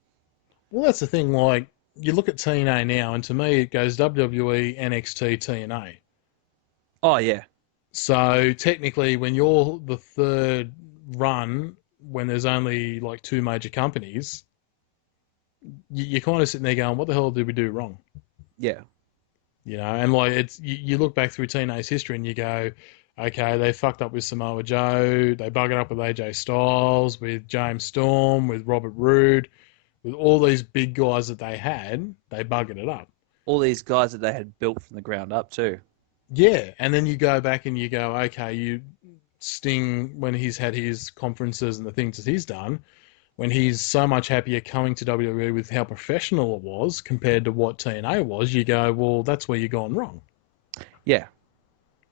Well, that's the thing. Like, you look at TNA now, and to me, it goes WWE, NXT, TNA. Oh, yeah. So technically, when you're the third run, when there's only like two major companies, you're kind of sitting there going, "What the hell did we do wrong?" Yeah. You know, and like you look back through TNA's history and you go, "Okay, they fucked up with Samoa Joe, they buggered up with AJ Styles, with James Storm, with Robert Roode, with all these big guys that they had, they buggered it up." All these guys that they had built from the ground up, too. Yeah, and then you go back and you go, okay, Sting, when he's had his conferences and the things that he's done, when he's so much happier coming to WWE with how professional it was compared to what TNA was, you go, well, that's where you're gone wrong. Yeah.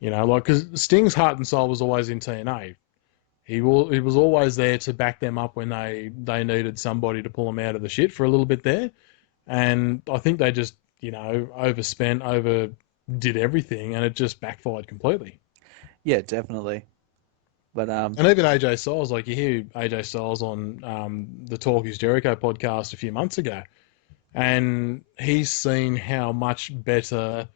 You know, like, because Sting's heart and soul was always in TNA. He was always there to back them up when they needed somebody to pull them out of the shit for a little bit there. And I think they just, you know, overdid everything, and it just backfired completely. Yeah, definitely. But And even AJ Styles, like, you hear AJ Styles on the Talk Is Jericho podcast a few months ago, and he's seen how much better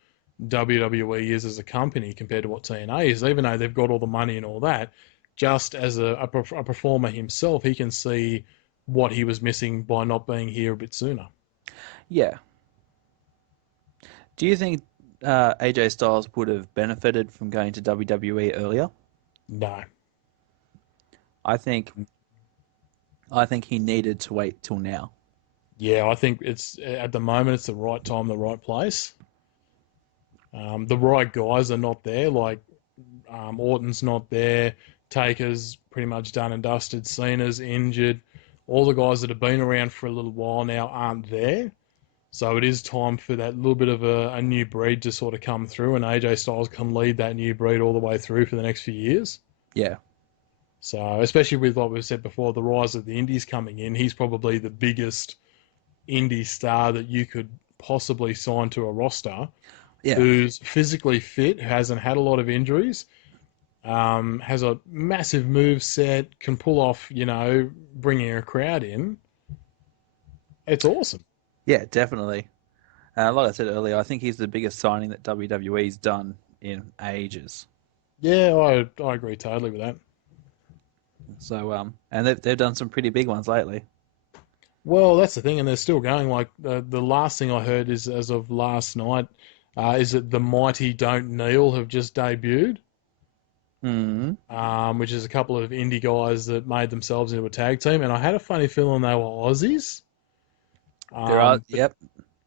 WWE is as a company compared to what TNA is, even though they've got all the money and all that. Just as a performer himself, he can see what he was missing by not being here a bit sooner. yeah. Do you think AJ Styles would have benefited from going to WWE earlier? No. I think he needed to wait till now. Yeah, I think it's at the moment it's the right time, the right place. The right guys are not there. Like, Orton's not there. Taker's pretty much done and dusted. Cena's injured. All the guys that have been around for a little while now aren't there. So it is time for that little bit of a new breed to sort of come through, and AJ Styles can lead that new breed all the way through for the next few years. Yeah. So, especially with what we've said before, the rise of the indies coming in, he's probably the biggest indie star that you could possibly sign to a roster, Yeah. who's physically fit, hasn't had a lot of injuries, has a massive move set, can pull off, bringing a crowd in. It's awesome. Yeah, definitely. Like I said earlier, I think he's the biggest signing that WWE's done in ages. Yeah, I agree totally with that. So, and they've done some pretty big ones lately. Well, that's the thing, and they're still going. Like the last thing I heard is, as of last night, is that the Mighty Don't Kneel have just debuted. Which is a couple of indie guys that made themselves into a tag team, and I had a funny feeling they were Aussies. Yep.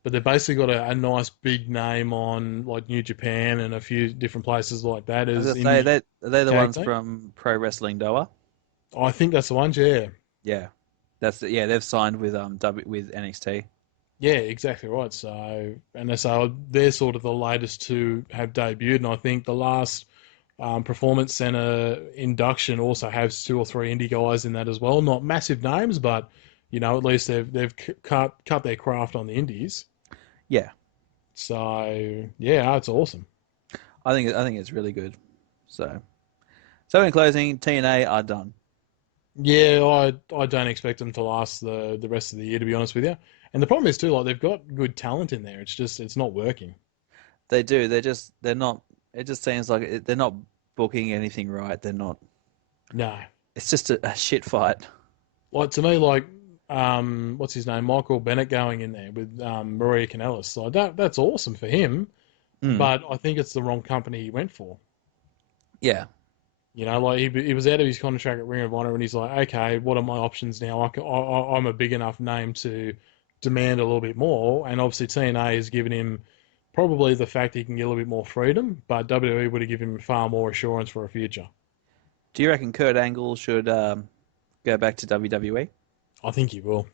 But they've basically got a nice big name on like New Japan and a few different places like that. I was gonna say they're the ones from Pro Wrestling Doha. I think that's the ones, yeah. Yeah, they've signed with with NXT. Yeah, exactly right. So they're sort of the latest to have debuted, and I think the last Performance Center induction also has 2 or 3 indie guys in that as well. Not massive names, but at least they've cut their craft on the indies. Yeah. So yeah, it's awesome. I think it's really good. So in closing, TNA are done. Yeah, I don't expect them to last the rest of the year, to be honest with you. And the problem is too, like they've got good talent in there. It's not working. They do. They're not. It just seems like they're not booking anything right. They're not. No. It's just a shit fight. Like to me, what's his name, Michael Bennett going in there with Maria Kanellis. So that's awesome for him, but I think it's the wrong company he went for. Yeah. Like he was out of his contract at Ring of Honor, and he's like, okay, what are my options now? I'm a big enough name to demand a little bit more, and obviously TNA has given him probably the fact he can get a little bit more freedom, but WWE would have given him far more assurance for a future. Do you reckon Kurt Angle should go back to WWE? I think he will.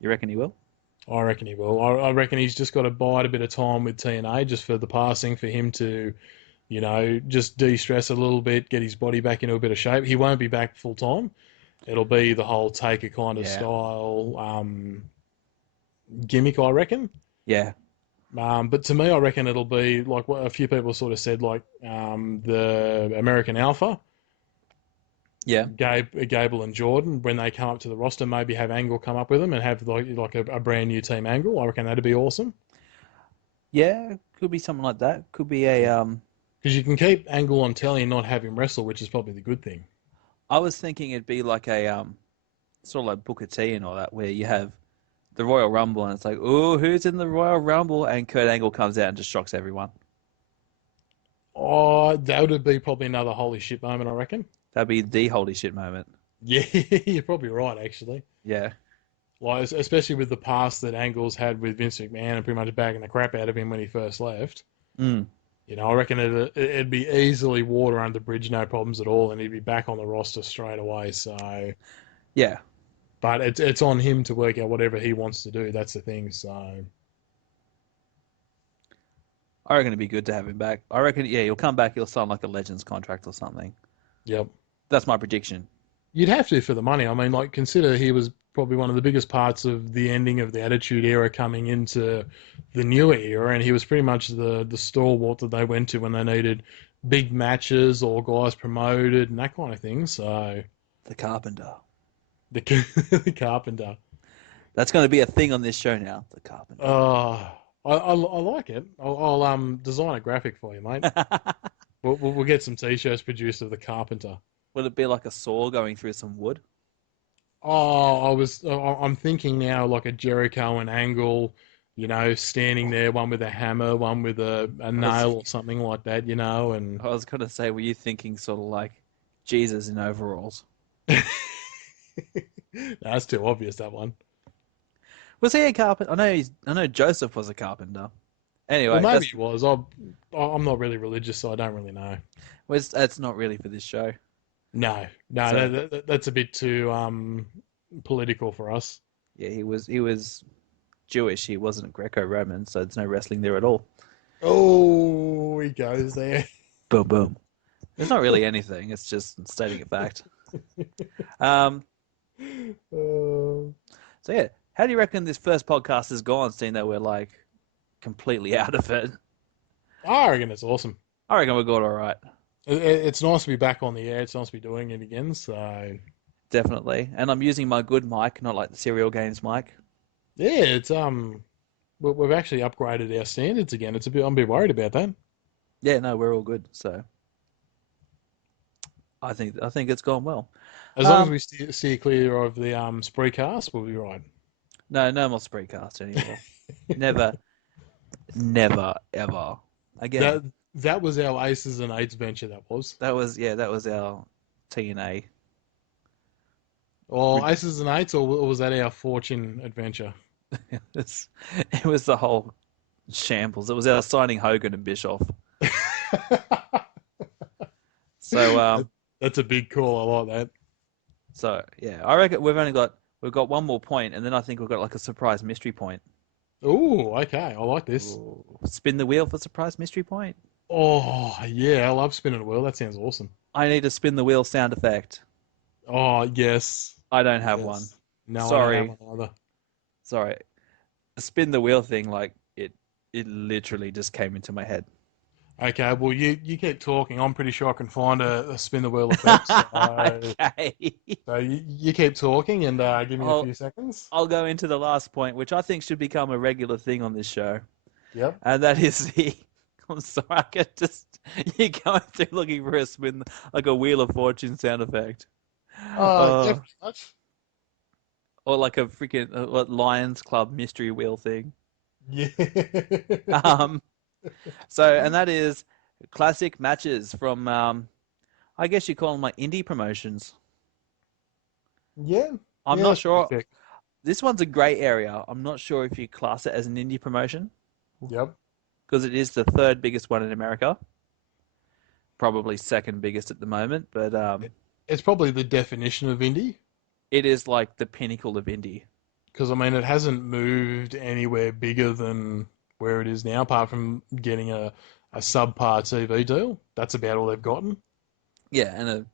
You reckon he will? I reckon he will. I reckon he's just got to bide a bit of time with TNA just for the passing, for him to, just de-stress a little bit, get his body back into a bit of shape. He won't be back full time. It'll be the whole Taker kind of style gimmick, I reckon. Yeah. But to me, I reckon it'll be like what a few people sort of said, like the American Alpha. Yeah. Gable and Jordan, when they come up to the roster, maybe have Angle come up with them and have like a brand new team Angle. I reckon that'd be awesome. Yeah, could be something like that. Could be a because you can keep Angle on telly and not have him wrestle, which is probably the good thing. I was thinking it'd be like a sort of like Booker T and all that, where you have the Royal Rumble and it's like, oh, who's in the Royal Rumble? And Kurt Angle comes out and just shocks everyone. Oh, that would be probably another holy shit moment, I reckon. That'd be the holy shit moment. Yeah, you're probably right, actually. Yeah. Like, especially with the past that Angle's had with Vince McMahon and pretty much bagging the crap out of him when he first left. I reckon it'd be easily water under the bridge, no problems at all, and he'd be back on the roster straight away. So, yeah. But it's on him to work out whatever he wants to do. That's the thing. So, I reckon it'd be good to have him back. I reckon, he'll come back. He'll sign like a Legends contract or something. Yep. That's my prediction. You'd have to for the money. I mean, like, consider he was probably one of the biggest parts of the ending of the Attitude Era coming into the newer era, and he was pretty much the stalwart that they went to when they needed big matches or guys promoted and that kind of thing. So, the Carpenter. The Carpenter. That's going to be a thing on this show now. The Carpenter. I like it. I'll design a graphic for you, mate. We'll get some t-shirts produced of the Carpenter. Would it be like a saw going through some wood? Oh, I'm thinking now like a Jericho and Angle, standing there, one with a hammer, one with a nail or something like that, and I was going to say, were you thinking sort of like Jesus in overalls? That's too obvious, that one. Was he a carpenter? I know Joseph was a carpenter. Anyway, well, maybe he was. I'm not really religious, so I don't really know. Well, it's not really for this show. No, that's a bit too political for us. Yeah, he was Jewish. He wasn't Greco-Roman, so there's no wrestling there at all. Oh, he goes there. Boom, boom. It's not really anything. It's just stating a fact. So yeah, how do you reckon this first podcast has gone, seeing that we're like completely out of it? I reckon it's awesome. I reckon we got all right. It's nice to be back on the air. It's nice to be doing it again. So Definitely. And I'm using my good mic, not like the Serial Games mic. yeah, it's we've actually upgraded our standards again. I'm a bit worried about that. Yeah, no, we're all good. So I think it's gone well. As long as we steer clear of the Spreecast, we'll be right. No more Spreecast anymore. Never, ever again. That was our Aces and Eights venture. That was our TNA. Or Aces and Eights, or was that our Fortune adventure? It was the whole shambles. It was our signing Hogan and Bischoff. So that's a big call. I like that. So yeah, I reckon we've got one more point, and then I think we've got like a surprise mystery point. Oh, okay. I like this. Ooh. Spin the wheel for surprise mystery point. Oh, yeah. I love spinning a wheel. That sounds awesome. I need a spin the wheel sound effect. Oh, yes. I don't have one. No, sorry. I don't have one either. Sorry. The spin the wheel thing, like it literally just came into my head. Okay, well, you keep talking. I'm pretty sure I can find a spin the wheel effect. So, Okay. So you keep talking and give me a few seconds. I'll go into the last point, which I think should become a regular thing on this show. Yep. And that is I'm sorry, I could just... You're going through looking for a spin, like a Wheel of Fortune sound effect. Yeah, pretty much. Or like a freaking Lions Club mystery wheel thing. Yeah. So, and that is classic matches from, I guess you call them like indie promotions. Yeah. I'm Yeah, not that's sure. perfect. This one's a grey area. I'm not sure if you class it as an indie promotion. Yep. Because it is the third biggest one in America. Probably second biggest at the moment, but It's probably the definition of indie. it is like the pinnacle of indie. Because, I mean, it hasn't moved anywhere bigger than where it is now, apart from getting a subpar TV deal. That's about all they've gotten. Yeah, and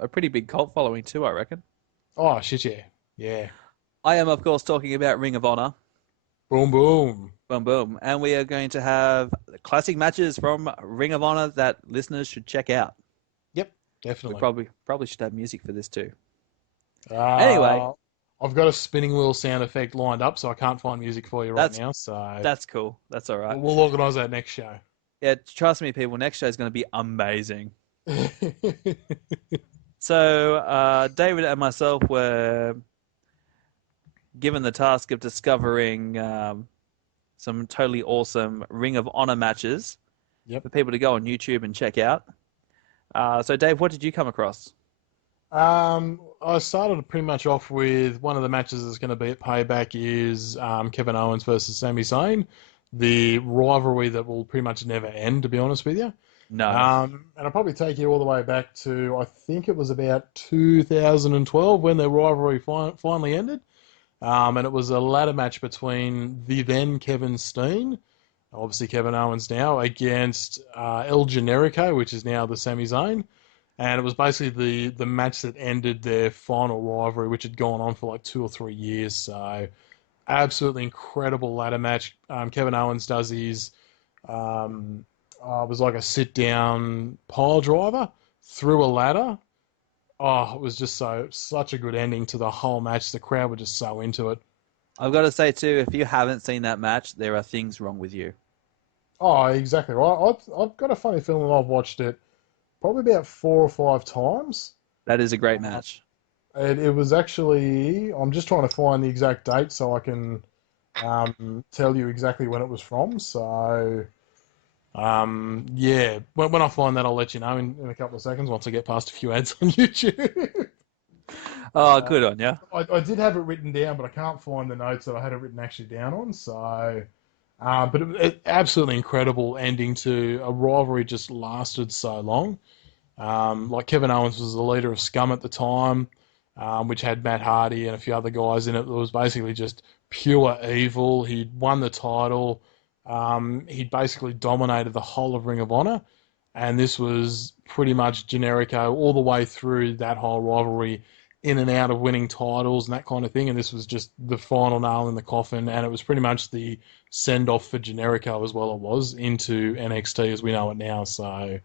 a pretty big cult following too, I reckon. Oh, shit, yeah. Yeah. I am, of course, talking about Ring of Honor. Boom, boom. Boom, boom. And we are going to have the classic matches from Ring of Honor that listeners should check out. Yep, definitely. We probably should have music for this too. Anyway. I've got a spinning wheel sound effect lined up, so I can't find music for you right now. So that's cool. That's all right. We'll organise that next show. Yeah, trust me, people. Next show is going to be amazing. So David and myself were given the task of discovering some totally awesome Ring of Honor matches for people to go on YouTube and check out. So, Dave, what did you come across? I started pretty much off with one of the matches that's going to be at Payback is Kevin Owens versus Sami Zayn, the rivalry that will pretty much never end, to be honest with you. No. And I'll probably take you all the way back to, I think it was about 2012 when their rivalry finally ended. And it was a ladder match between the then Kevin Steen, obviously Kevin Owens now, against El Generico, which is now the Sami Zayn. And it was basically the match that ended their final rivalry, which had gone on for like 2 or 3 years. So, absolutely incredible ladder match. Kevin Owens does his, it was like a sit-down pile driver through a ladder. Oh, it was just such a good ending to the whole match. The crowd were just so into it. I've got to say, too, if you haven't seen that match, there are things wrong with you. Oh, exactly right. I've got a funny feeling I've watched it probably about 4 or 5 times. That is a great match. It was actually... I'm just trying to find the exact date so I can tell you exactly when it was from. So, yeah. When I find that, I'll let you know in a couple of seconds once I get past a few ads on YouTube. Oh, good on you. I did have it written down, but I can't find the notes that I had it written actually down on. So... but it absolutely incredible ending to a rivalry just lasted so long. Like Kevin Owens was the leader of Scum at the time. which had Matt Hardy and a few other guys in it. It was basically just pure evil. He'd won the title. He'd basically dominated the whole of Ring of Honor. And this was pretty much Generico all the way through that whole rivalry, in and out of winning titles and that kind of thing. And this was just the final nail in the coffin. And it was pretty much the send-off for Generico as well, it was, into NXT as we know it now. So,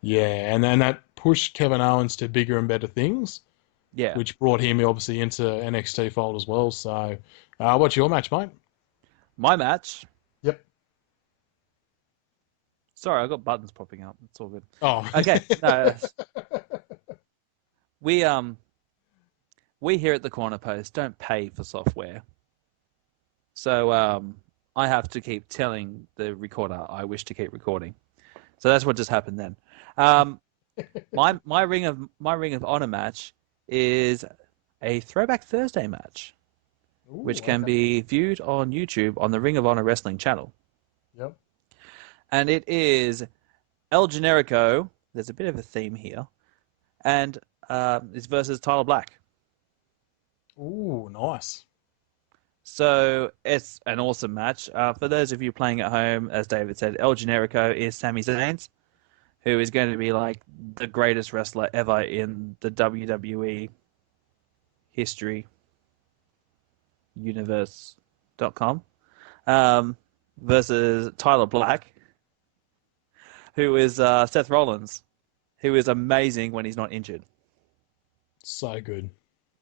yeah. And then that pushed Kevin Owens to bigger and better things. Yeah. Which brought him obviously into NXT fold as well. So, what's your match, mate? My match? Yep. Sorry, I got buttons popping up. It's all good. Oh. Okay. No, we here at the Cornerpost don't pay for software. So I have to keep telling the recorder I wish to keep recording. So that's what just happened then. My Ring of Honor match is a Throwback Thursday match, which can be viewed on YouTube on the Ring of Honor Wrestling channel. Yep. And it is El Generico. There's a bit of a theme here. And it's versus Tyler Black. Ooh, nice. So it's an awesome match. For those of you playing at home, as David said, El Generico is Sami Zayn, who is going to be like the greatest wrestler ever in the WWE history universe.com, versus Tyler Black, who is Seth Rollins, who is amazing when he's not injured. So good.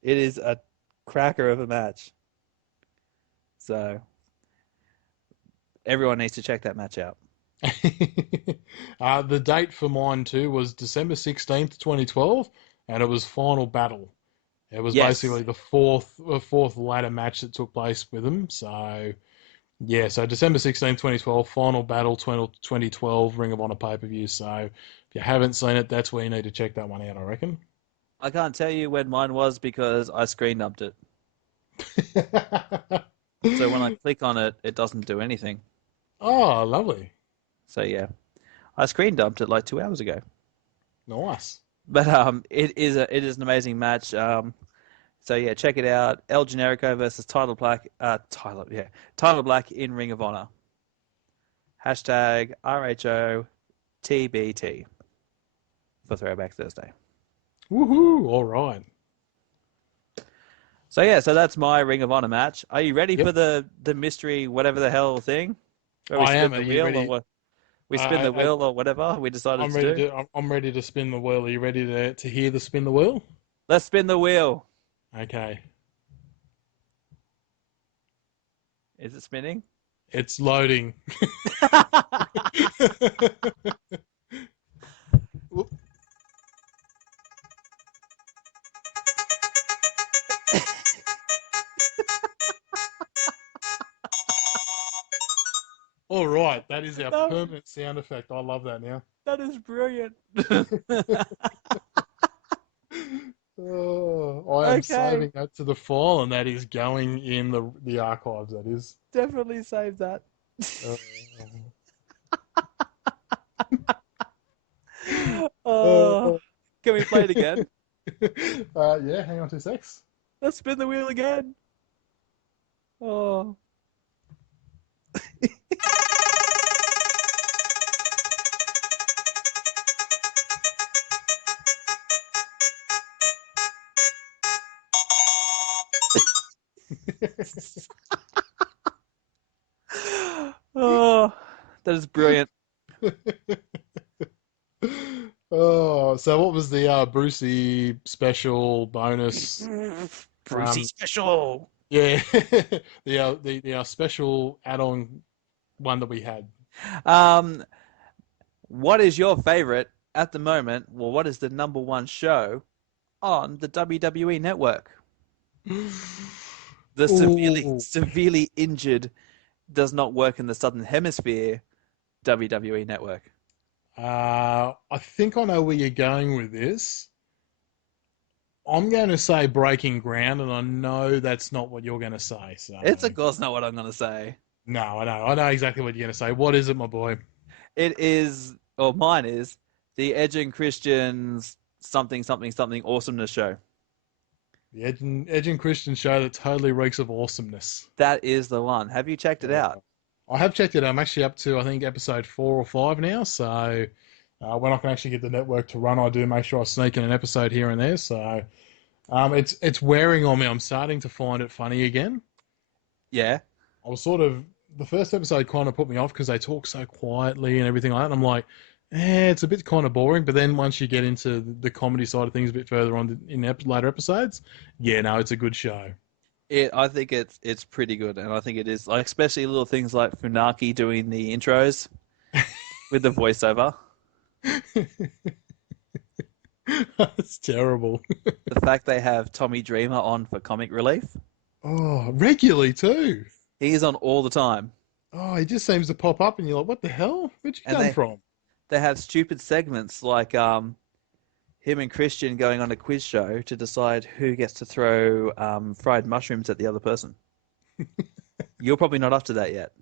It is a cracker of a match. So everyone needs to check that match out. The date for mine too was December 16th, 2012, and it was Final Battle. It was basically the fourth ladder match that took place with them. So, yeah, so December 16th, 2012, Final Battle 2012 Ring of Honor pay-per-view. So if you haven't seen it, that's where you need to check that one out, I reckon. I can't tell you when mine was because I screen dumped it. So when I click on it, it doesn't do anything. Oh, lovely. So yeah, I screen dumped it like 2 hours ago. Nice. But it is an amazing match. So yeah, check it out. El Generico versus Tyler Black. Tyler Black in Ring of Honor. Hashtag RHOTBT for Throwback Thursday. Woohoo! All right. So yeah, so that's my Ring of Honor match. Are you ready for the mystery whatever the hell thing? I am. Are you ready? Or what? We spin the wheel or whatever we decided to do. I'm ready to spin the wheel. Are you ready to hear the spin the wheel? Let's spin the wheel. Okay. Is it spinning? It's loading. All right, that is our permanent sound effect. I love that now. That is brilliant. I am saving that to the file, and that is going in the archives. That is definitely save that. Can we play it again? Yeah, hang on 2 secs. Let's spin the wheel again. Oh. Oh, that is brilliant. Oh, so what was the Brucey special bonus? Brucey special. Yeah, the special add-on one that we had. What is your favorite at the moment? Well, what is the number one show on the WWE network? The severely injured, does not work in the Southern Hemisphere WWE network. I think I know where you're going with this. I'm going to say Breaking Ground, and I know that's not what you're going to say. So it's of course not what I'm going to say. No, I know exactly what you're going to say. What is it, my boy? It is, or mine is, the Edge and Christian's something awesomeness show. The Edge and Christian show that totally reeks of awesomeness. That is the one. Have you checked it out? I have checked it. I'm actually up to, I think, episode 4 or 5 now. So when I can actually get the network to run, I do make sure I sneak in an episode here and there. So it's wearing on me. I'm starting to find it funny again. Yeah. I was the first episode kind of put me off because they talk so quietly and everything like that. And I'm like, it's a bit kind of boring. But then once you get into the comedy side of things a bit further on in later episodes, yeah, no, it's a good show. I think it's pretty good, and I think it is, like, especially little things like Funaki doing the intros with the voiceover. That's terrible. The fact they have Tommy Dreamer on for comic relief. Oh, regularly too. He is on all the time. Oh, he just seems to pop up and you're like, what the hell? Where'd you come from? They have stupid segments like him and Christian going on a quiz show to decide who gets to throw fried mushrooms at the other person. You're probably not up to that yet.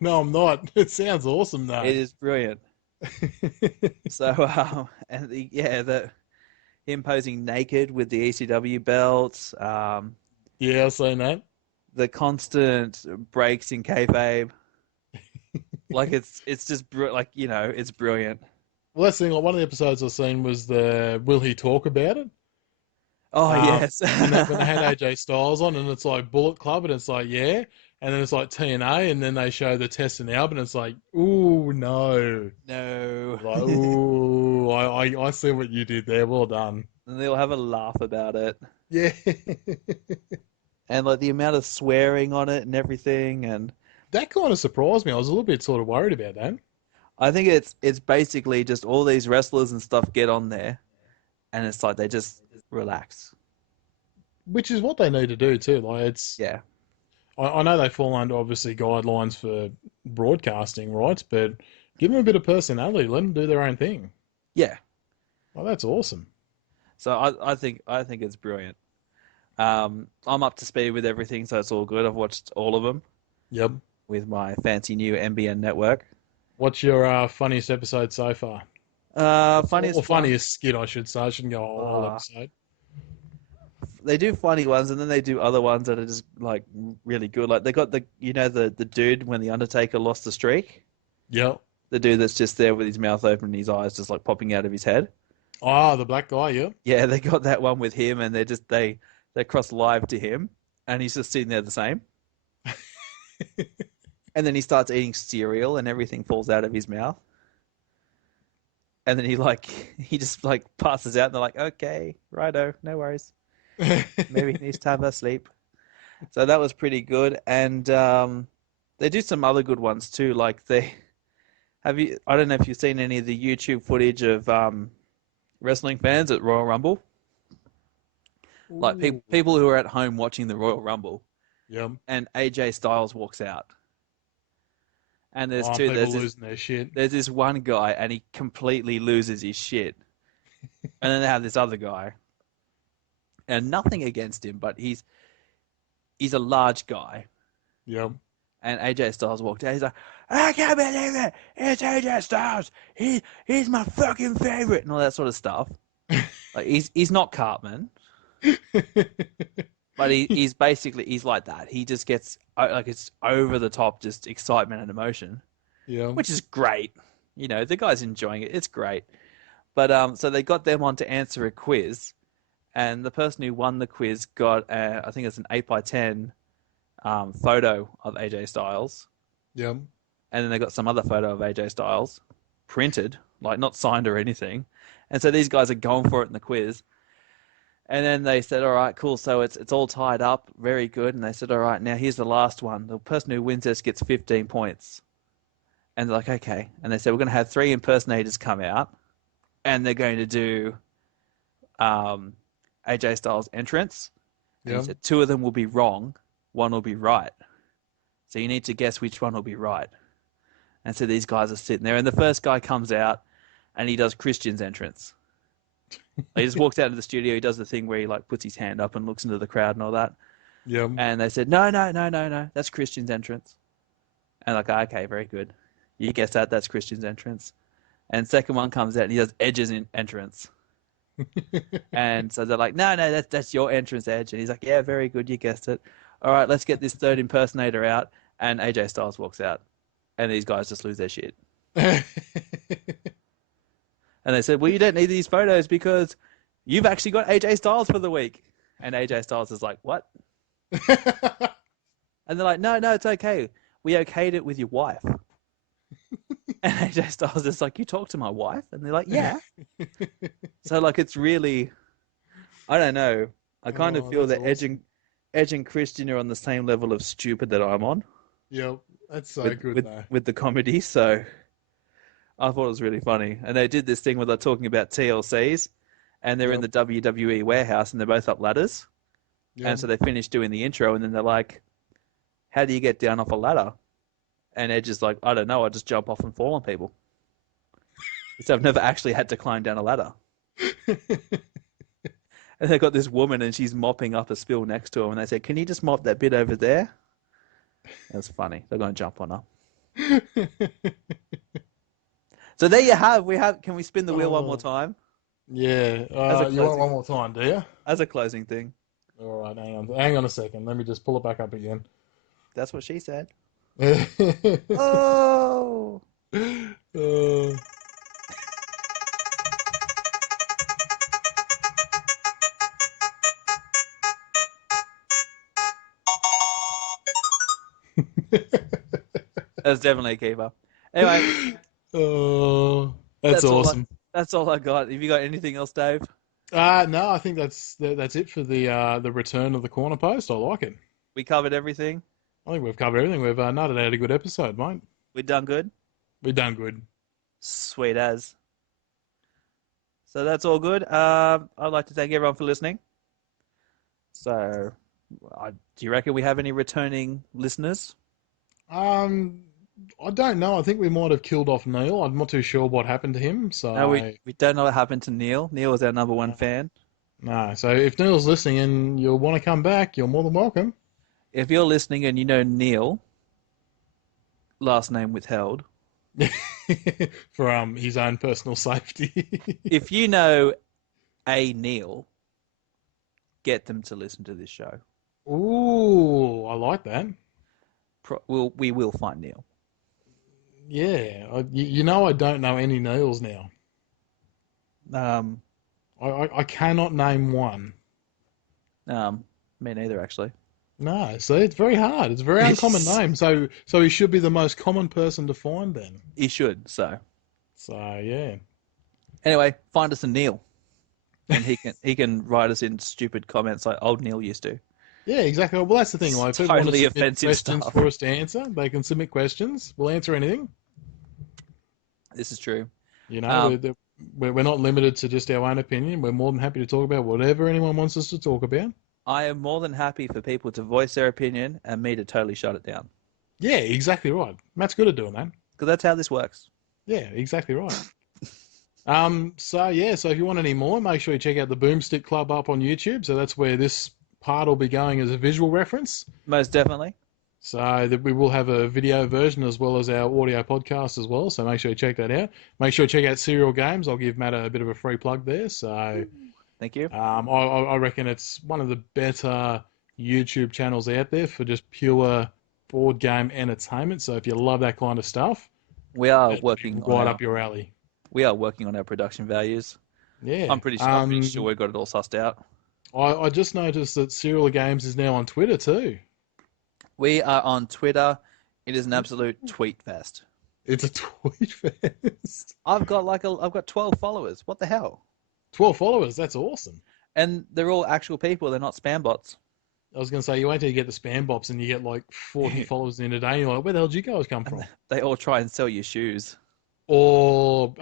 No, I'm not. It sounds awesome though. It is brilliant. So, him posing naked with the ECW belts. Yeah, I've seen that. The constant breaks in kayfabe. Like it's just it's brilliant. Well, that's the thing. Like, one of the episodes I've seen was the Will He Talk About It? Oh yes. when they had AJ Styles on, and it's like Bullet Club, and it's like yeah, and then it's like TNA, and then they show the Test and Album, and it's like ooh no, like ooh, I see what you did there. Well done. And they'll have a laugh about it. Yeah. And like the amount of swearing on it and everything, and that kind of surprised me. I was a little bit sort of worried about that. I think it's basically just all these wrestlers and stuff get on there, and it's like they just relax. Which is what they need to do too. Like it's yeah. I know they fall under obviously guidelines for broadcasting rights, but give them a bit of personality. Let them do their own thing. Yeah. Oh, that's awesome. So I think it's brilliant. I'm up to speed with everything, so it's all good. I've watched all of them. Yep. With my fancy new NBN network. What's your funniest episode so far? Funniest skit, I should say. I shouldn't go a whole episode. They do funny ones, and then they do other ones that are just like really good. Like they got the dude when the Undertaker lost the streak. Yep. The dude that's just there with his mouth open and his eyes just like popping out of his head. Oh, the black guy. Yep. Yeah, they got that one with him, and they cross live to him, and he's just sitting there the same. And then he starts eating cereal, and everything falls out of his mouth. And then he just passes out, and they're like, "Okay, righto, no worries. Maybe he needs to have a sleep." So that was pretty good, and they do some other good ones too. Like I don't know if you've seen any of the YouTube footage of wrestling fans at Royal Rumble. Ooh. Like people who are at home watching the Royal Rumble. Yep. And AJ Styles walks out. And there's losing their shit. There's this one guy, and he completely loses his shit. And then they have this other guy, and nothing against him, but he's a large guy. Yep. And AJ Styles walked out. He's like, "I can't believe it! It's AJ Styles. He's my fucking favorite," and all that sort of stuff. Like he's not Cartman, but he's basically like that. He just gets like it's over the top, just excitement and emotion. Yeah. Which is great. You know, the guy's enjoying it. It's great. But so they got them on to answer a quiz, and the person who won the quiz got I think it's an 8x10 photo of AJ Styles. Yeah. And then they got some other photo of AJ Styles printed, like not signed or anything. And so these guys are going for it in the quiz. And then they said, "All right, cool. So it's all tied up. Very good." And they said, "All right, now here's the last one. The person who wins this gets 15 points." And they're like, "Okay." And they said, "We're going to have 3 impersonators come out, and they're going to do AJ Styles' entrance." And he said 2 of them will be wrong, 1 will be right. So you need to guess which one will be right. And so these guys are sitting there, and the first guy comes out, and he does Christian's entrance. He just walks out of the studio. He does the thing where he puts his hand up and looks into the crowd and all that. Yeah. And they said, no, that's Christian's entrance. And okay, very good. You guessed that. That's Christian's entrance. And second one comes out and he does Edge's entrance. And so they're like, no, that's your entrance, Edge. And he's like, yeah, very good, you guessed it. All right, let's get this third impersonator out. And AJ Styles walks out. And these guys just lose their shit. And they said, well, you don't need these photos because you've actually got AJ Styles for the week. And AJ Styles is like, what? And they're like, no, it's okay. We okayed it with your wife. And AJ Styles is like, you talked to my wife? And they're like, yeah. So, like, it's really, I don't know. I kind of feel that awesome. Edge and Christian are on the same level of stupid that I'm on. Yep, that's so good, though. With the comedy. So I thought it was really funny. And they did this thing where they're talking about TLCs and they're in the WWE warehouse and they're both up ladders. Yep. And so they finish doing the intro and then they're like, how do you get down off a ladder? And Edge is like, I don't know, I just jump off and fall on people. So I've never actually had to climb down a ladder. And they've got this woman and she's mopping up a spill next to him. And they said, can you just mop that bit over there? That's funny. They're going to jump on her. So there you have. Can we spin the wheel one more time? Yeah. You want one more time, do you? As a closing thing. All right, hang on a second. Let me just pull it back up again. That's what she said. Oh! That's definitely a keeper. Anyway. That's awesome. That's all I got. Have you got anything else, Dave? No, I think that's it for the return of the corner post. I like it. We covered everything. I think we've covered everything. We've nutted out a good episode, mate. We done good? We done good. Sweet as. So that's all good. I'd like to thank everyone for listening. So, do you reckon we have any returning listeners? I don't know. I think we might have killed off Neil. I'm not too sure what happened to him. So no, we don't know what happened to Neil. Neil is our number one fan. No, so if Neil's listening and you'll want to come back, you're more than welcome. If you're listening and you know Neil, last name withheld, for his own personal safety. If you know a Neil, get them to listen to this show. Ooh, I like that. We will find Neil. Yeah, you know I don't know any Neils now. I cannot name one. Me neither, actually. No, so it's very hard. It's a very uncommon name. So he should be the most common person to find then. He should, so. So yeah. Anyway, find us a Neil. And he can write us in stupid comments like old Neil used to. Yeah, exactly. Well, that's the thing. Like, if people want to submit questions for us to answer, they can submit questions. We'll answer anything. This is true. You know, we're not limited to just our own opinion. We're more than happy to talk about whatever anyone wants us to talk about. I am more than happy for people to voice their opinion and me to totally shut it down. Yeah, exactly right. Matt's good at doing that. Because that's how this works. Yeah, exactly right. So if you want any more, make sure you check out the Boomstick Club up on YouTube. So that's where this part will be going as a visual reference. Most definitely. So that we will have a video version as well as our audio podcast as well. So make sure you check that out. Make sure you check out Serial Games. I'll give Matt a bit of a free plug there. So thank you. I reckon it's one of the better YouTube channels out there for just pure board game entertainment. So if you love that kind of stuff, we are working right up your alley. We are working on our production values. Yeah, I'm pretty sure we've got it all sussed out. I just noticed that Serial Games is now on Twitter too. We are on Twitter. It is an absolute tweet fest. It's a tweet fest. I've got 12 followers. What the hell? 12 followers. That's awesome. And they're all actual people. They're not spam bots. I was going to say, you wait till you get the spam bots and you get like 40 followers in a day. And you're like, where the hell did you guys come from? They all try and sell you shoes. Or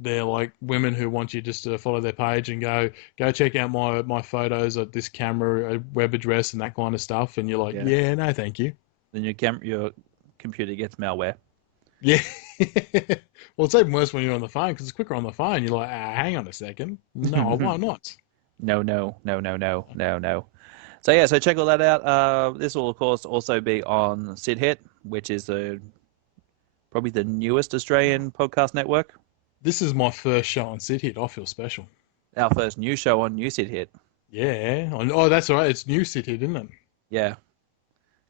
they're like women who want you just to follow their page and go check out my photos at this camera, web address, and that kind of stuff. And you're like, yeah no, thank you. Then your computer gets malware. Yeah. Well, it's even worse when you're on the phone because it's quicker on the phone. You're like, hang on a second. No, why not? No. So check all that out. This will, of course, also be on Sid Hit, which is probably the newest Australian podcast network. This is my first show on Sid Hit. I feel special. Our first new show on New Sit Hit. Yeah. Oh, that's right. It's new city, isn't it? Yeah.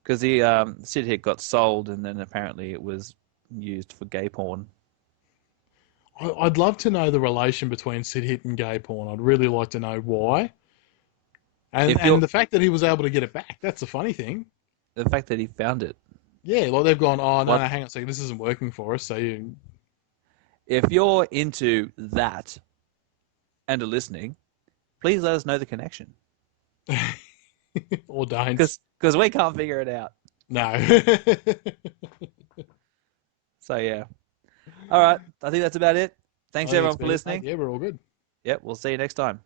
Because the Sit Hit got sold and then apparently it was used for gay porn. I'd love to know the relation between Sid Hit and gay porn. I'd really like to know why. And the fact that he was able to get it back, that's the funny thing. The fact that he found it. Yeah, like they've gone, oh, no, What? no, hang on a second, this isn't working for us, so you... If you're into that and are listening, please let us know the connection. or don't. Because we can't figure it out. No. So, yeah. All right. I think that's about it. Thanks, everyone, for listening. Yeah, we're all good. Yep. We'll see you next time.